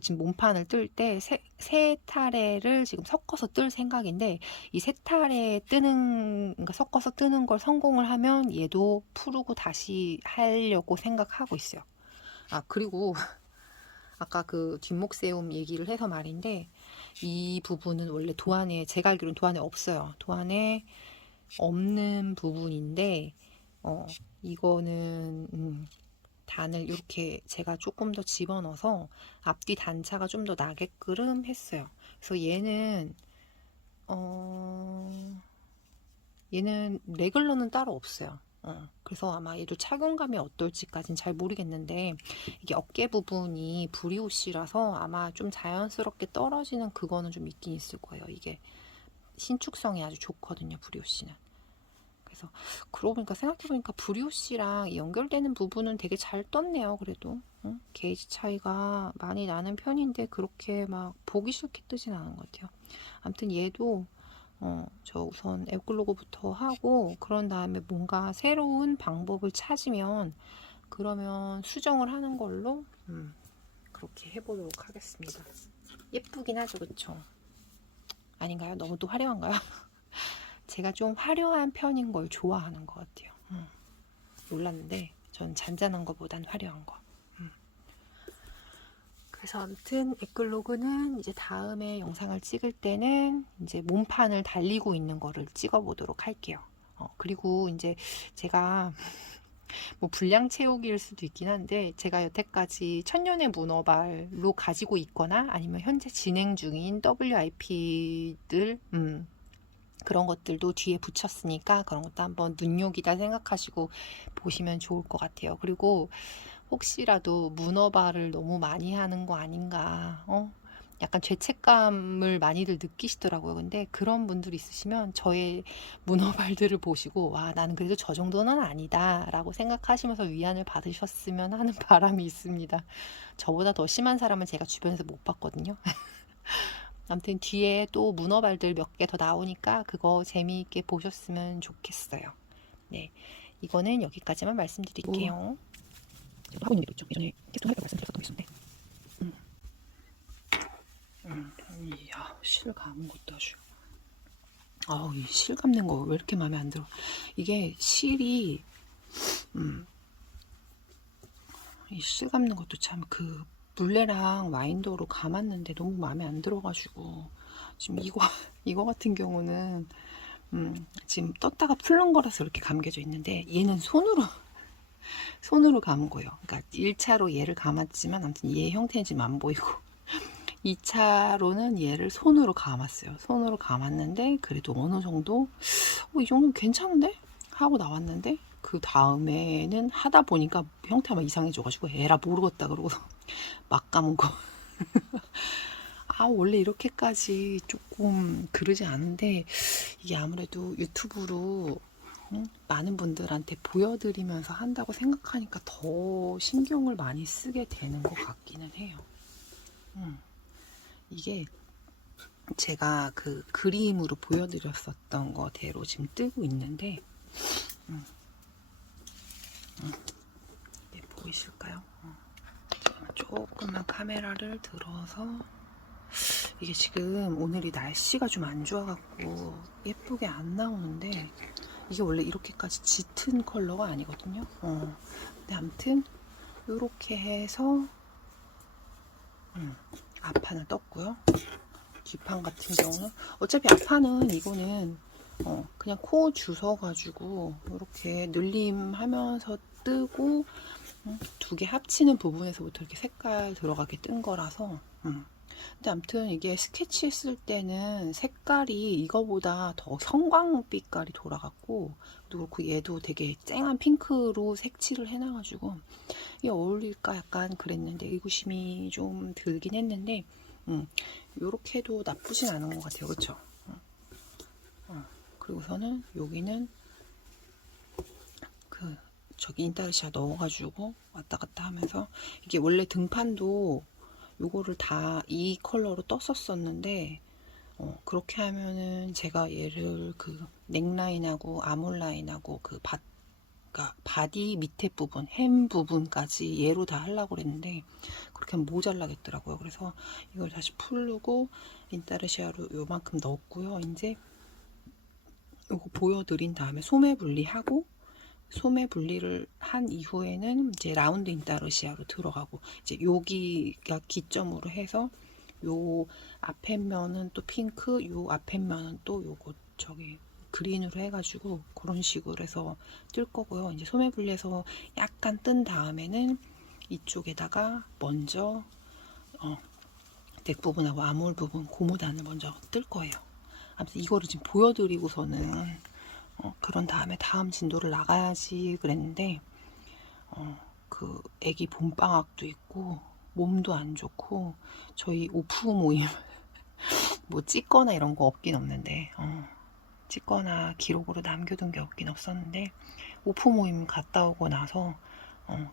지금 몸판을 뜰 때 세 타래를 지금 섞어서 뜰 생각인데 이 세 타래 그러니까 섞어서 뜨는 걸 성공을 하면 얘도 푸르고 다시 하려고 생각하고 있어요. 그리고 아까 그 뒷목세움 얘기를 해서 말인데 이 부분은 원래 도안에 제가 알기로는 도안에 없어요. 도안에 없는 부분인데 이거는 단을 이렇게 제가 조금 더 집어넣어서 앞뒤 단차가 좀 더 나게끔 했어요. 그래서 얘는 레글러는 따로 없어요. 그래서 아마 얘도 착용감이 어떨지까진 잘 모르겠는데 이게 어깨 부분이 브리오시라서 아마 좀 자연스럽게 떨어지는 그거는 좀 있긴 있을 거예요. 이게 신축성이 아주 좋거든요, 브리오시는. 그래서 그러고 보니까 생각해보니까 브리오시랑 연결되는 부분은 되게 잘 떴네요. 그래도 게이지 차이가 많이 나는 편인데 그렇게 막 보기 싫게 뜨진 않은 것 같아요. 아무튼 얘도 저 우선 앱글로그부터 하고 그런 다음에 뭔가 새로운 방법을 찾으면 그러면 수정을 하는 걸로 그렇게 해보도록 하겠습니다. 예쁘긴 하죠, 그쵸? 아닌가요? 너무 또 화려한가요? 제가 좀 화려한 편인 걸 좋아하는 것 같아요. 몰랐는데 전 잔잔한 것보단 화려한 거. 그래서 아무튼 앱글로그는 이제 다음에 영상을 찍을 때는 이제 몸판을 달리고 있는 거를 찍어 보도록 할게요. 그리고 이제 제가 뭐 분량 채우기일 수도 있긴 한데 제가 여태까지 천년의 문어발로 가지고 있거나 아니면 현재 진행 중인 WIP들 그런 것들도 뒤에 붙였으니까 그런 것도 한번 눈요기다 생각하시고 보시면 좋을 것 같아요. 그리고 혹시라도 문어발을 너무 많이 하는 거 아닌가, 약간 죄책감을 많이들 느끼시더라고요. 근데 그런 분들이 있으시면 저의 문어발들을 보시고 와, 나는 그래도 저 정도는 아니다 라고 생각하시면서 위안을 받으셨으면 하는 바람이 있습니다. 저보다 더 심한 사람은 제가 주변에서 못 봤거든요. 아무튼 뒤에 또 문어발들 몇 개 더 나오니까 그거 재미있게 보셨으면 좋겠어요. 네, 이거는 여기까지만 말씀드릴게요. 제가 하고 있는 게 또 있죠. 예전에 테스트 할때 말씀드렸었던 게 있었는데 이야, 실 감은 것도 아주. 아우, 이 실 감는 거 왜 이렇게 마음에 안 들어. 이게 실이, 이 실 감는 것도 참 그 물레랑 와인더로 감았는데 너무 마음에 안 들어가지고. 지금 이거 같은 경우는, 지금 떴다가 풀른 거라서 이렇게 감겨져 있는데 얘는 손으로 감은 거예요. 그러니까 1차로 얘를 감았지만 아무튼 얘 형태는 지금 안 보이고 2차로는 얘를 손으로 감았어요. 손으로 감았는데 그래도 어느 정도 이 정도면 괜찮은데? 하고 나왔는데 그 다음에는 하다 보니까 형태가 막 이상해져가지고 에라 모르겠다 그러고서 막 감은 거. 원래 이렇게까지 조금 그러지 않은데 이게 아무래도 유튜브로 많은 분들한테 보여드리면서 한다고 생각하니까 더 신경을 많이 쓰게 되는 것 같기는 해요. 이게 제가 그 그림으로 보여드렸었던 거대로 지금 뜨고 있는데 네, 보이실까요? 잠깐만 조금만 카메라를 들어서 이게 지금 오늘이 날씨가 좀 안 좋아갖고 예쁘게 안 나오는데 이게 원래 이렇게까지 짙은 컬러가 아니거든요. 근데 아무튼 이렇게 해서 앞판을 떴고요. 뒷판 같은 경우는 어차피 앞판은 이거는 그냥 코 주워가지고 이렇게 늘림하면서 뜨고 두 개 합치는 부분에서부터 이렇게 색깔 들어가게 뜬 거라서 근데 아무튼 이게 스케치 했을 때는 색깔이 이거보다 더 형광빛깔이 돌아갔고 또 그렇고 얘도 되게 쨍한 핑크로 색칠을 해놔가지고 이게 어울릴까 약간 그랬는데 의구심이 좀 들긴 했는데 요렇게 해도 나쁘진 않은 것 같아요. 그쵸? 그리고서는 여기는 저기 인타르시아 넣어가지고 왔다 갔다 하면서 이게 원래 등판도 요거를 다 이 컬러로 떴었었는데 그렇게 하면은 제가 얘를 그 넥라인하고 아몰라인하고 그러니까 바디 밑에 부분, 햄 부분까지 얘로 다 하려고 그랬는데 그렇게 하면 모자라겠더라고요. 그래서 이걸 다시 풀고 인타르시아로 요만큼 넣었고요. 이제 요거 보여드린 다음에 소매 분리하고 소매 분리를 한 이후에는 이제 라운드 인타르시아로 들어가고 이제 여기가 기점으로 해서 요 앞에 면은 또 핑크, 요 앞에 면은 또 요거 저기 그린으로 해가지고 그런 식으로 해서 뜰 거고요. 이제 소매 분리해서 약간 뜬 다음에는 이쪽에다가 먼저 넥 부분하고 아몰 부분 고무단을 먼저 뜰 거예요. 아무튼 이거를 지금 보여드리고서는 그런 다음에 다음 진도를 나가야지 그랬는데 그 애기 봄방학도 있고 몸도 안 좋고 저희 오프 모임 뭐 찍거나 이런 거 없긴 없는데 찍거나 기록으로 남겨둔 게 없긴 없었는데 오프 모임 갔다 오고 나서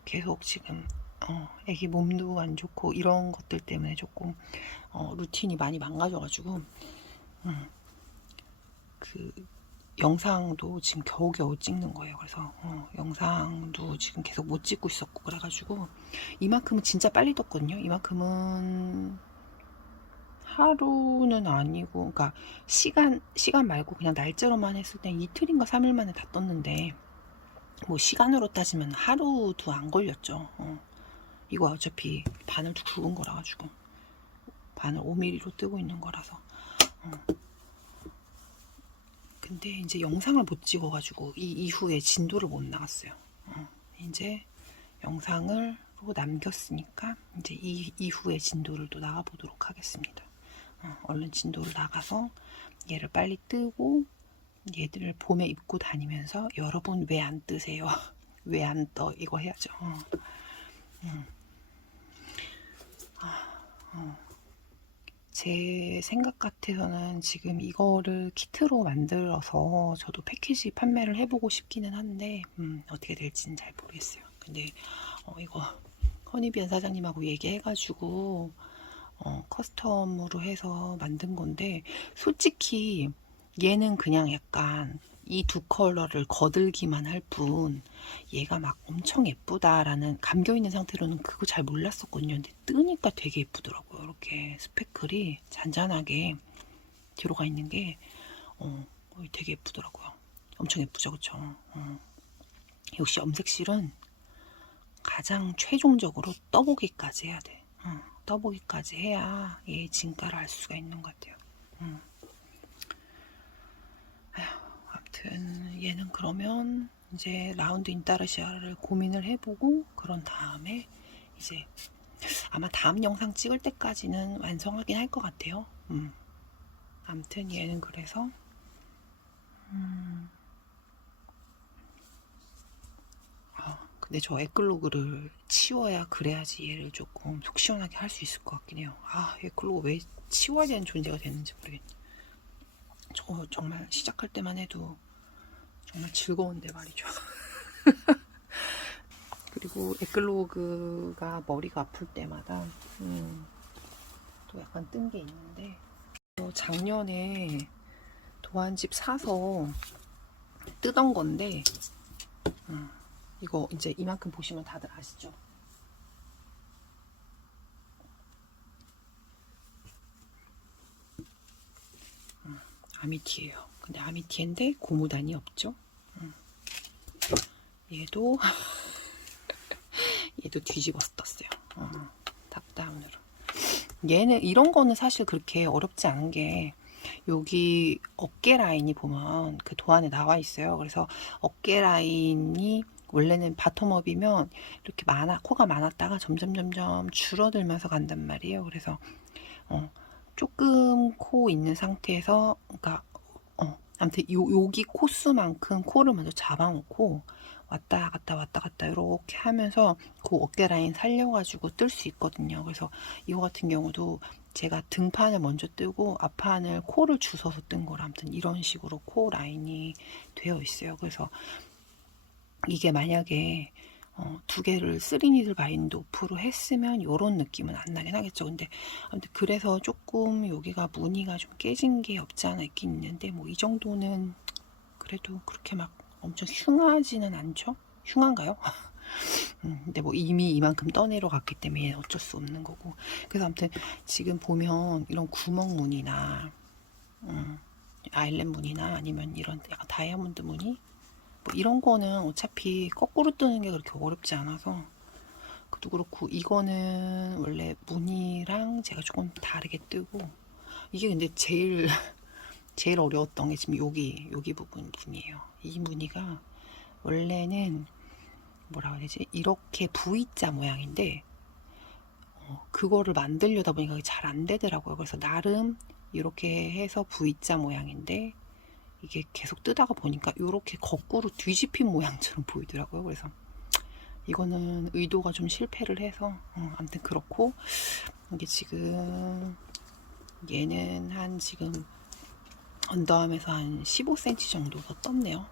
계속 지금 애기 몸도 안 좋고 이런 것들 때문에 조금 루틴이 많이 망가져가지고 그 영상도 지금 겨우겨우 찍는 거예요. 그래서 영상도 지금 계속 못 찍고 있었고 그래가지고 이만큼은 진짜 빨리 떴거든요. 이만큼은 하루는 아니고 그러니까 시간 말고 그냥 날짜로만 했을 때 이틀인가 3일 만에 다 떴는데 뭐 시간으로 따지면 하루도 안 걸렸죠. 이거 어차피 바늘도 굵은 거라 가지고 바늘 5mm로 뜨고 있는 거라서 근데 이제 영상을 못 찍어가지고 이 이후에 진도를 못 나갔어요. 이제 영상을 남겼으니까 이제 이 이후에 진도를 또 나가보도록 하겠습니다. 얼른 진도를 나가서 얘를 빨리 뜨고 얘들을 봄에 입고 다니면서 여러분 왜 안 뜨세요? 왜 안 떠? 이거 해야죠. 제 생각 같아서는 지금 이거를 키트로 만들어서 저도 패키지 판매를 해보고 싶기는 한데 어떻게 될지는 잘 모르겠어요. 근데 이거 허니비안 사장님하고 얘기해가지고 커스텀으로 해서 만든 건데 솔직히 얘는 그냥 약간 이 두 컬러를 거들기만 할 뿐 얘가 막 엄청 예쁘다라는 감겨있는 상태로는 그거 잘 몰랐었거든요. 근데 뜨니까 되게 예쁘더라고요. 이렇게 스패클이 잔잔하게 들어가 있는 게 되게 예쁘더라고요. 엄청 예쁘죠, 그쵸? 역시 염색실은 가장 최종적으로 떠보기까지 해야 돼. 떠보기까지 해야 얘 진가를 알 수가 있는 것 같아요. 아무튼 얘는 그러면 이제 라운드 인타르시아를 고민을 해보고 그런 다음에 이제 아마 다음 영상 찍을 때까지는 완성하긴 할 것 같아요. 아무튼 얘는 그래서 근데 저 에클로그를 치워야 그래야지 얘를 조금 속 시원하게 할 수 있을 것 같긴 해요. 에클로그 왜 치워야 되는 존재가 됐는지 모르겠네. 저 정말 시작할 때만 해도 정말 즐거운데 말이죠. 그리고 에클로그가 머리가 아플 때마다 또 약간 뜬 게 있는데 작년에 도안집 사서 뜨던 건데 이거 이제 이만큼 보시면 다들 아시죠? 아미티예요. 근데 아미티인데 고무단이 없죠? 얘도 뒤집어서 떴어요. 탑다운으로. 얘는 이런 거는 사실 그렇게 어렵지 않은 게 여기 어깨 라인이 보면 그 도안에 나와 있어요. 그래서 어깨 라인이 원래는 바텀업이면 이렇게 코가 많았다가 점점 줄어들면서 간단 말이에요. 그래서 조금 코 있는 상태에서 그러니까 아무튼 여기 코수만큼 코를 먼저 잡아놓고 왔다 갔다 이렇게 하면서 그 어깨 라인 살려가지고 뜰 수 있거든요. 그래서 이거 같은 경우도 제가 등판을 먼저 뜨고 앞판을 코를 주워서 뜬 거라 아무튼 이런 식으로 코 라인이 되어 있어요. 그래서 이게 만약에 두 개를 3니들 바인드 오프로 했으면 이런 느낌은 안 나긴 하겠죠. 근데 아무튼 그래서 조금 여기가 무늬가 좀 깨진 게 없지 않아 있긴 있는데 뭐 이 정도는 그래도 그렇게 막 엄청 흉하지는 않죠. 흉한가요? 근데 뭐 이미 이만큼 떠내려 갔기 때문에 어쩔 수 없는 거고. 그래서 아무튼 지금 보면 이런 구멍 무늬나 아일랜드 무늬나 아니면 이런 약간 다이아몬드 무늬 뭐 이런 거는 어차피 거꾸로 뜨는 게 그렇게 어렵지 않아서 그도 그렇고 이거는 원래 무늬랑 제가 조금 다르게 뜨고 이게 근데 제일 어려웠던 게 지금 여기 부분 무늬예요. 이 무늬가 원래는 뭐라 해야 되지? 이렇게 V자 모양인데 그거를 만들려다 보니까 잘 안 되더라고요. 그래서 나름 이렇게 해서 V자 모양인데 이게 계속 뜨다가 보니까 이렇게 거꾸로 뒤집힌 모양처럼 보이더라고요. 그래서 이거는 의도가 좀 실패를 해서 아무튼 그렇고, 이게 지금 얘는 한 지금 언더암에서 한 15cm 정도 더 떴네요.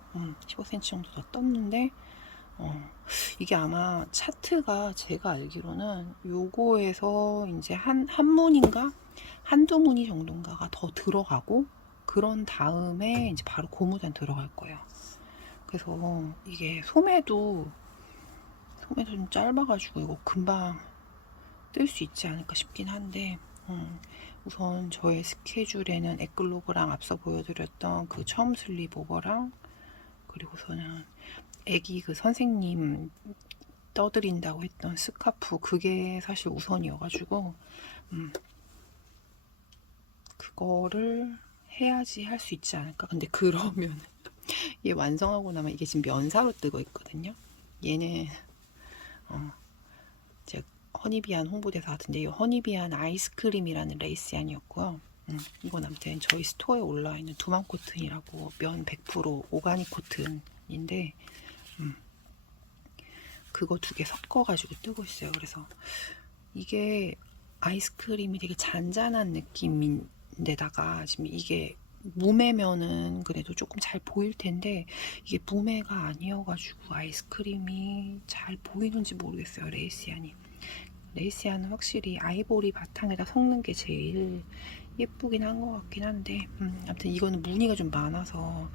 15cm 정도 더 떴는데 이게 아마 차트가 제가 알기로는 요거에서 이제 한 문인가 한두 무늬 정도인가가 더 들어가고, 그런 다음에 이제 바로 고무단 들어갈 거예요. 그래서 이게 소매도 좀 짧아가지고 이거 금방 뜰 수 있지 않을까 싶긴 한데, 우선 저의 스케줄에는 에클로그랑 앞서 보여드렸던 그 처음 슬립 오버랑, 그리고서는 애기 그 선생님 떠드린다고 했던 스카프, 그게 사실 우선이어가지고 그거를 해야지 할 수 있지 않을까. 근데 그러면 얘 완성하고 나면 이게 지금 면사로 뜨고 있거든요. 얘는 제가 허니비안 홍보대사 같은데, 이 허니비안 아이스크림이라는 레이스안이었고요. 이건 아무튼 저희 스토어에 올라와 있는 두만 코튼이라고 면 100% 오가닉 코튼인데, 그거 두 개 섞어가지고 뜨고 있어요. 그래서 이게 아이스크림이 되게 잔잔한 느낌인데다가 지금 이게 무매면은 그래도 조금 잘 보일 텐데, 이게 무매가 아니어가지고 아이스크림이 잘 보이는지 모르겠어요. 레이시안은 확실히 아이보리 바탕에다 섞는 게 제일 예쁘긴 한 것 같긴 한데, 아무튼 이거는 무늬가 좀 많아서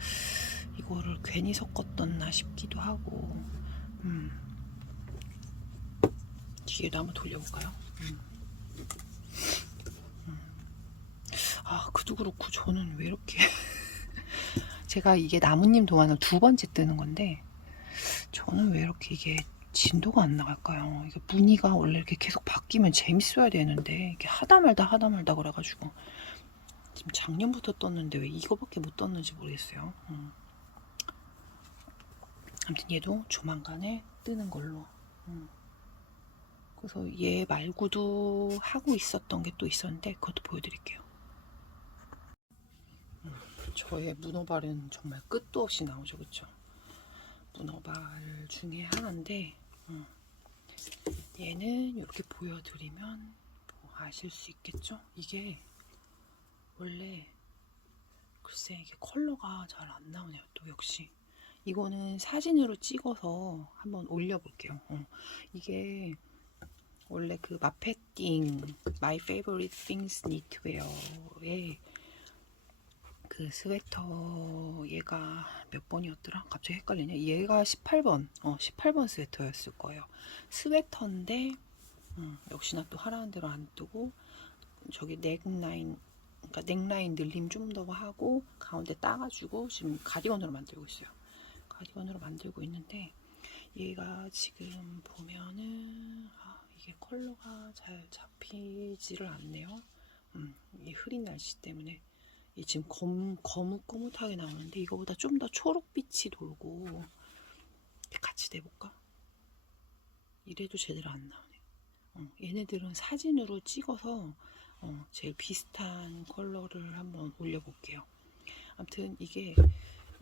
이거를 괜히 섞었었나 싶기도 하고. 뒤에도 한번 돌려볼까요? 아, 그도 그렇고 저는 왜 이렇게 제가 이게 나뭇잎 도안을 두 번째 뜨는 건데, 저는 왜 이렇게 이게 진도가 안 나갈까요? 이게 무늬가 원래 이렇게 계속 바뀌면 재밌어야 되는데, 이게 하다 말다 그래가지고 지금 작년부터 떴는데 왜 이거밖에 못 떴는지 모르겠어요. 아무튼 얘도 조만간에 뜨는 걸로. 그래서 얘 말고도 하고 있었던 게 또 있었는데, 그것도 보여드릴게요. 저의 문어발은 정말 끝도 없이 나오죠, 그쵸? 문어발 중에 하나인데, 얘는 이렇게 보여드리면 뭐 아실 수 있겠죠? 이게 원래 글쎄 이게 컬러가 잘 안 나오네요. 또 역시 이거는 사진으로 찍어서 한번 올려볼게요. 이게 원래 그 마페띵 My Favorite Things Knitwear의 그 스웨터, 얘가 몇 번이었더라? 갑자기 헷갈리네. 얘가 18번 18번 스웨터였을 거예요. 스웨터인데 역시나 또 하라는 대로 안 뜨고, 저기 넥라인, 그러니까 넥라인 늘림 좀 더 하고 가운데 따가지고 지금 가디건으로 만들고 있어요. 가디건으로 만들고 있는데, 얘가 지금 보면은 이게 컬러가 잘 잡히지를 않네요. 이 흐린 날씨 때문에 이 지금 거뭇거뭇하게 나오는데, 이거보다 좀 더 초록빛이 돌고, 같이 내볼까? 이래도 제대로 안 나오네. 얘네들은 사진으로 찍어서 제일 비슷한 컬러를 한번 올려볼게요. 아무튼 이게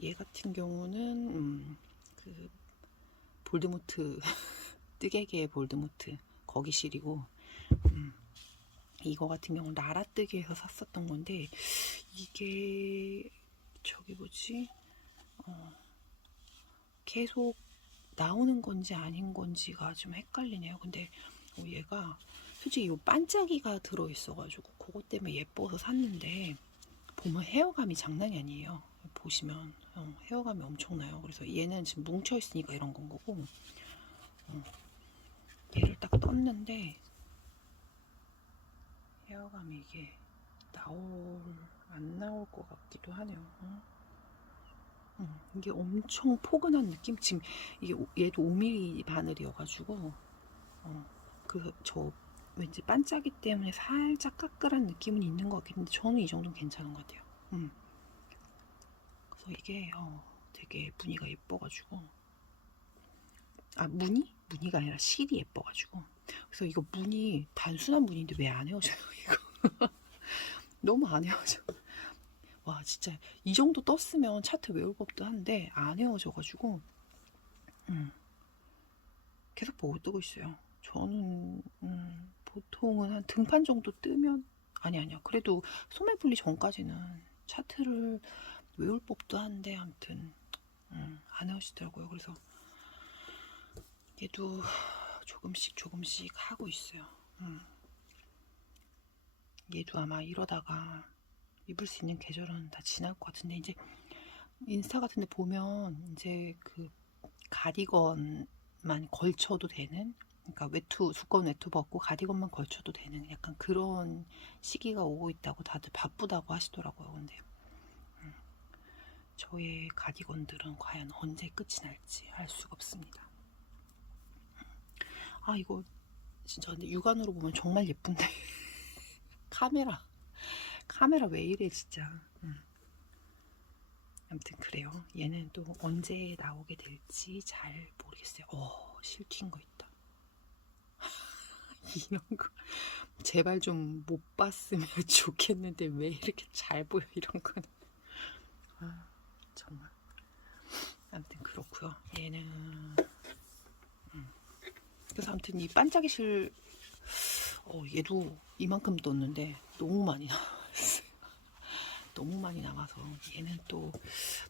얘 같은 경우는 그 볼드모트 뜨개개의 볼드모트 거기 실이고, 이거 같은 경우는 나라뜨기에서 샀었던 건데, 이게 저기 뭐지, 계속 나오는 건지 아닌 건지가 좀 헷갈리네요. 근데 얘가 솔직히 이 반짝이가 들어있어가지고 그것 때문에 예뻐서 샀는데, 보면 헤어감이 장난이 아니에요. 보시면 헤어감이 엄청나요. 그래서 얘는 지금 뭉쳐있으니까 이런 건 거고, 얘를 딱 떴는데 헤어감이 이게 안 나올 것 같기도 하네요. 이게 엄청 포근한 느낌? 지금 이게 얘도 5mm 바늘이어가지고 그래서 저 왠지 반짝이 때문에 살짝 까끌한 느낌은 있는 것 같긴 한데, 저는 이 정도는 괜찮은 것 같아요. 그래서 이게 되게 무늬가 예뻐가지고, 무늬가 아니라 실이 예뻐가지고, 그래서 이거 단순한 무늬인데 왜 안 헤어져요 이거? 너무 안 헤어져. 와 진짜 이 정도 떴으면 차트 외울 법도 한데 안 외워져가지고 계속 보고 뜨고 있어요. 저는 보통은 한 등판 정도 뜨면 아니야 그래도 소매불리 전까지는 차트를 외울 법도 한데 아무튼 안 외우시더라고요. 그래서 얘도 조금씩 하고 있어요. 얘도 아마 이러다가 입을 수 있는 계절은 다 지날 것 같은데 이제 인스타 같은 데 보면 이제 그 가디건만 걸쳐도 되는 그러니까 외투 두꺼운 외투 벗고 가디건만 걸쳐도 되는 약간 그런 시기가 오고 있다고 다들 바쁘다고 하시더라고요. 근데 저의 가디건들은 과연 언제 끝이 날지 알 수가 없습니다. 아 이거 진짜 근데 육안으로 보면 정말 예쁜데 카메라 왜 이래 진짜. 아무튼 그래요. 얘는 또 언제 나오게 될지 잘 모르겠어요. 실 튄 거 있다. 이런 거 제발 좀 못 봤으면 좋겠는데 왜 이렇게 잘 보여 이런 거는. 정말. 아무튼 그렇고요. 얘는 그래서 아무튼 이 반짝이 실 얘도 이만큼 떴는데 너무 많이 남았어요. 너무 많이 남아서 얘는 또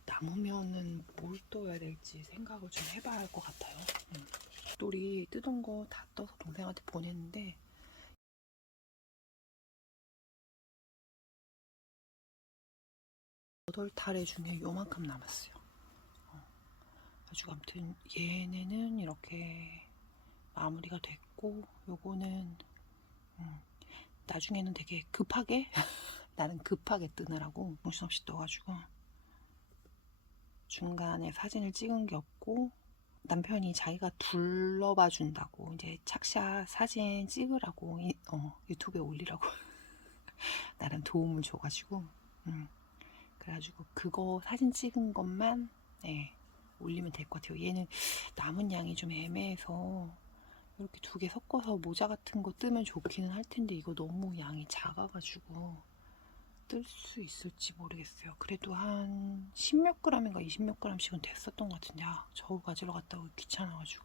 남으면은 뭘 떠야 될지 생각을 좀 해봐야 할 것 같아요. 똘이 뜯은 거 다 떠서 동생한테 보냈는데 8타래 중에 요만큼 남았어요. 가지고 아무튼 얘네는 이렇게 마무리가 됐고 요거는 나중에는 되게 급하게 나는 급하게 뜨느라고 정신없이 떠가지고 중간에 사진을 찍은 게 없고 남편이 자기가 둘러봐 준다고 이제 착샷 사진 찍으라고 유튜브에 올리라고 나름 도움을 줘가지고 그래가지고 그거 사진 찍은 것만 올리면 될 것 같아요. 얘는 남은 양이 좀 애매해서 이렇게 두 개 섞어서 모자 같은 거 뜨면 좋기는 할 텐데 이거 너무 양이 작아가지고 뜰 수 있을지 모르겠어요. 그래도 한 10몇 g인가 20몇 g씩은 됐었던 것 같은데 저우 가지러 갔다 오기 귀찮아가지고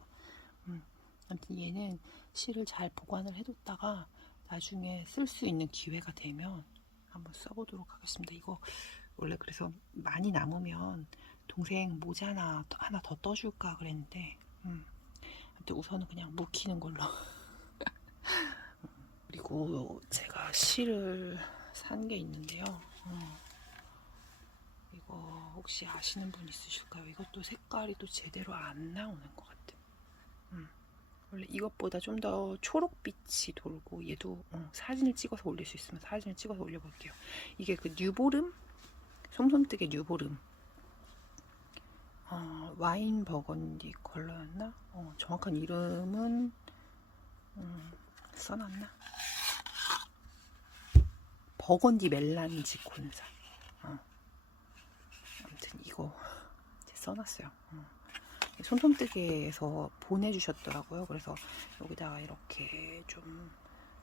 아무튼 얘는 실을 잘 보관을 해뒀다가 나중에 쓸 수 있는 기회가 되면 한번 써보도록 하겠습니다. 이거 원래 그래서 많이 남으면 동생 모자 하나 더 떠줄까 그랬는데 아무튼 우선은 그냥 묵히는 걸로 그리고 제가 실을 산 게 있는데요. 이거 혹시 아시는 분 있으실까요? 이것도 색깔이 또 제대로 안 나오는 것 같아요. 원래 이것보다 좀 더 초록빛이 돌고 얘도 사진을 찍어서 올릴 수 있으면 사진을 찍어서 올려볼게요. 이게 그 뉴보름? 솜솜뜨개 뉴보름 와인 버건디 컬러였나? 정확한 이름은 써놨나? 버건디 멜란지 콘사. 아무튼 이거 써놨어요. 솜솜뜨개에서 보내주셨더라고요. 그래서 여기다가 이렇게 좀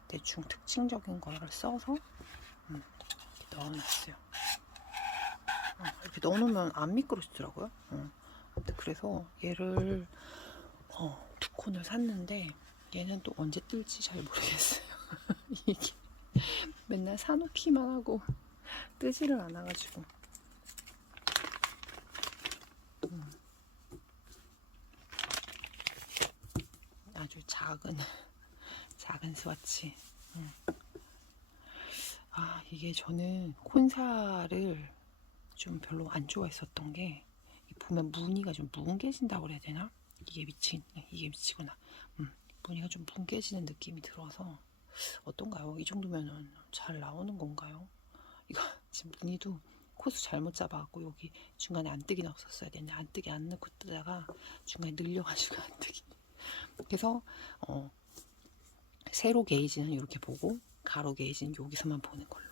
대충 특징적인 거를 써서 이렇게 넣어놨어요. 이렇게 넣어놓으면 안 미끄러지더라고요. 아무튼 그래서 얘를 두 콘을 샀는데 얘는 또 언제 뜰지 잘 모르겠어요. 이게 맨날 사놓기만 하고 뜨지를 않아가지고 아주 작은 스와치. 이게 저는 콘사를 좀 별로 안 좋아했었던 게 보면 무늬가 좀 뭉개진다고 그래야 되나? 이게 미치구나. 무늬가 좀 뭉개지는 느낌이 들어서 어떤가요? 이 정도면은 잘 나오는 건가요? 이거 지금 무늬도 코스 잘못 잡아갖고 여기 중간에 안 뜨기 넣었어야 되는데 안 뜨기 안 넣고 뜨다가 중간에 늘려가지고 안 뜨기. 그래서 세로 게이지는 이렇게 보고 가로 게이지는 여기서만 보는 걸로.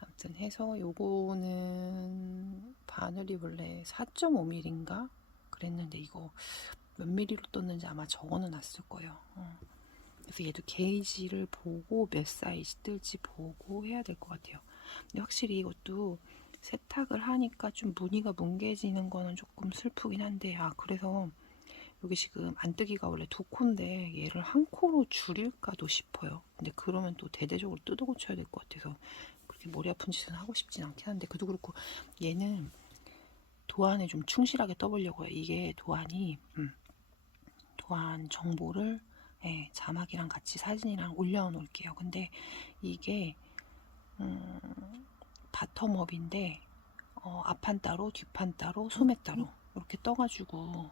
아무튼 해서 요거는 바늘이 원래 4.5mm인가 그랬는데 이거 몇 mm로 떴는지 아마 적어는 놨을 거예요. 그래서 얘도 게이지를 보고 몇 사이즈 뜰지 보고 해야 될 것 같아요. 근데 확실히 이것도 세탁을 하니까 좀 무늬가 뭉개지는 거는 조금 슬프긴 한데, 그래서 여기 지금 안뜨기가 원래 2코인데 얘를 1코로 줄일까도 싶어요. 근데 그러면 또 대대적으로 뜯어 고쳐야 될 것 같아서 그렇게 머리 아픈 짓은 하고 싶진 않긴 한데, 그래도 그렇고 얘는 도안에 좀 충실하게 떠보려고 해요. 이게 도안이 도안 정보를 자막이랑 같이 사진이랑 올려놓을게요. 근데 이게 바텀업인데 앞판 따로 뒷판 따로 소매 따로 이렇게 떠가지고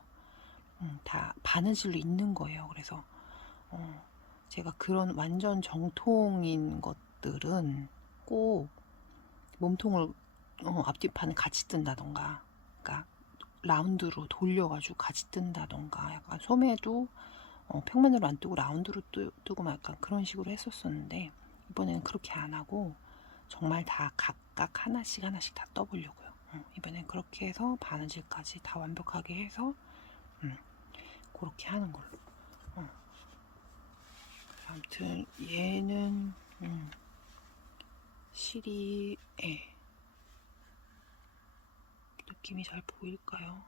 다 바느질로 있는 거예요. 그래서 제가 그런 완전 정통인 것들은 꼭 몸통을 앞뒤판을 같이 뜬다던가, 그러니까 라운드로 돌려가지고 같이 뜬다던가, 약간 소매도 평면으로 안 뜨고 라운드로 뜨고 막 약간 그런 식으로 했었었는데, 이번에는 그렇게 안 하고 정말 다 각각 하나씩 다 떠보려고요. 이번엔 그렇게 해서 바느질까지 다 완벽하게 해서 그렇게 하는 걸로. 아무튼 얘는 실이 느낌이 잘 보일까요?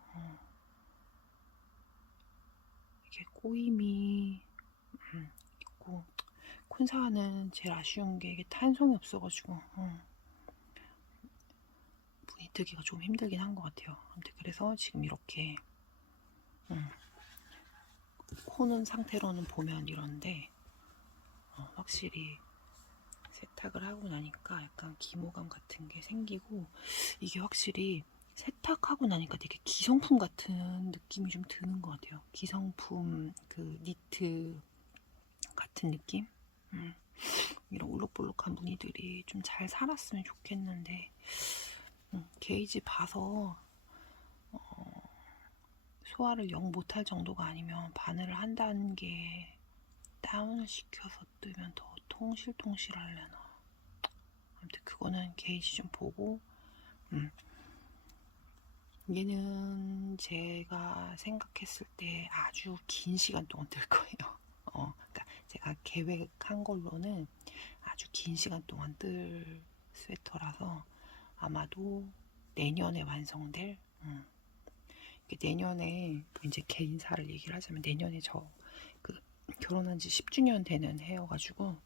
이게 꼬임이 있고, 콘사는 제일 아쉬운 게 이게 탄성이 없어가지고 무늬 뜨기가 좀 힘들긴 한 것 같아요. 아무튼 그래서 지금 이렇게 코는 상태로는 보면 이런데 확실히 세탁을 하고 나니까 약간 기모감 같은 게 생기고, 이게 확실히 세탁하고 나니까 되게 기성품 같은 느낌이 좀 드는 것 같아요. 기성품 그 니트 같은 느낌? 이런 울룩불룩한 무늬들이 좀 잘 살았으면 좋겠는데, 게이지 봐서 소화를 영 못할 정도가 아니면 바늘을 한 단계 다운을 시켜서 뜨면 더 통실통실하려나. 아무튼 그거는 게이지 좀 보고. 얘는 제가 생각했을 때 아주 긴 시간 동안 뜰 거예요. 그러니까 제가 계획한 걸로는 아주 긴 시간 동안 뜰 스웨터라서 아마도 내년에 완성될, 내년에 이제 개인사를 얘기를 하자면, 내년에 저 그 결혼한 지 10주년 되는 해여가지고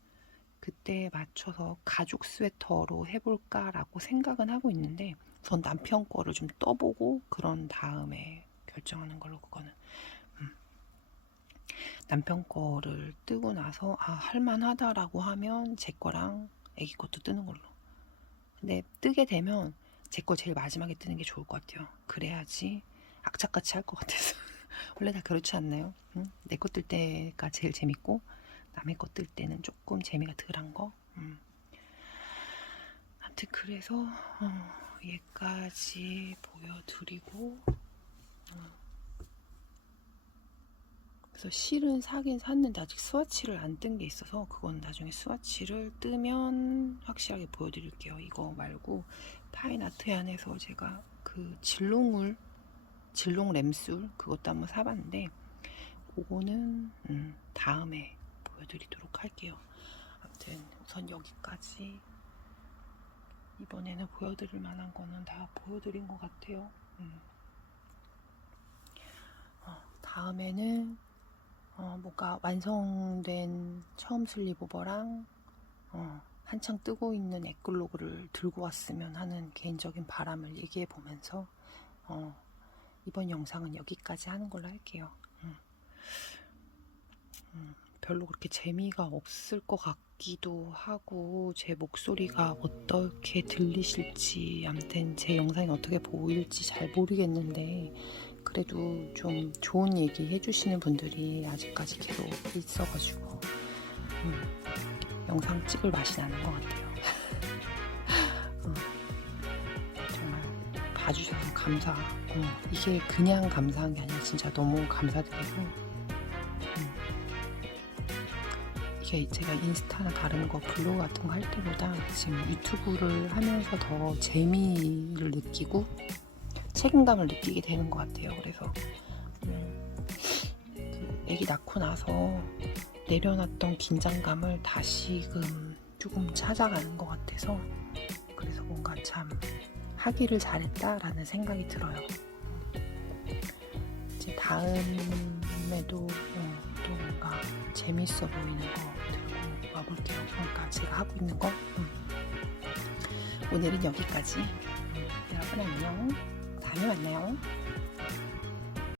그때에 맞춰서 가죽 스웨터로 해볼까라고 생각은 하고 있는데, 전 남편 거를 좀 떠보고 그런 다음에 결정하는 걸로. 그거는 남편 거를 뜨고 나서 할만하다라고 하면 제 거랑 애기 것도 뜨는 걸로. 근데 뜨게 되면 제 거 제일 마지막에 뜨는 게 좋을 것 같아요. 그래야지 악착같이 할 것 같아서. 원래 다 그렇지 않나요? 내 거 뜰 때가 제일 재밌고 남의 거 뜰 때는 조금 재미가 덜한 거. 아무튼 그래서 얘까지 보여드리고, 그래서 실은 사긴 샀는데 아직 스와치를 안 뜬 게 있어서 그건 나중에 스와치를 뜨면 확실하게 보여드릴게요. 이거 말고 파인아트 안에서 제가 그 질롱 램술 그것도 한번 사봤는데, 그거는 다음에 보여드리도록 할게요. 아무튼 우선 여기까지. 이번에는 보여드릴 만한 거는 다 보여드린 것 같아요. 다음에는 뭔가 완성된 처음 슬립오버랑 한창 뜨고 있는 에클로그를 들고 왔으면 하는 개인적인 바람을 얘기해 보면서 이번 영상은 여기까지 하는 걸로 할게요. 별로 그렇게 재미가 없을 것 같기도 하고, 제 목소리가 어떻게 들리실지, 아무튼 제 영상이 어떻게 보일지 잘 모르겠는데, 그래도 좀 좋은 얘기 해주시는 분들이 아직까지 계속 있어가지고 영상 찍을 맛이 나는 것 같아요. 정말 봐주셔서 감사하고, 이게 그냥 감사한 게 아니라 진짜 너무 감사드리고, 이게 제가 인스타나 다른 거 블로그 같은 거 할 때보다 지금 유튜브를 하면서 더 재미를 느끼고 책임감을 느끼게 되는 것 같아요. 그래서 애기 낳고 나서 내려놨던 긴장감을 다시금 조금 찾아가는 것 같아서 참 하기를 잘했다라는 생각이 들어요. 이제 다음에도 또 뭔가 재밌어 보이는 거 들고 와볼게요. 그러니까 제가 하고 있는 거. 오늘은 여기까지. 여러분 안녕. 다음에 만나요.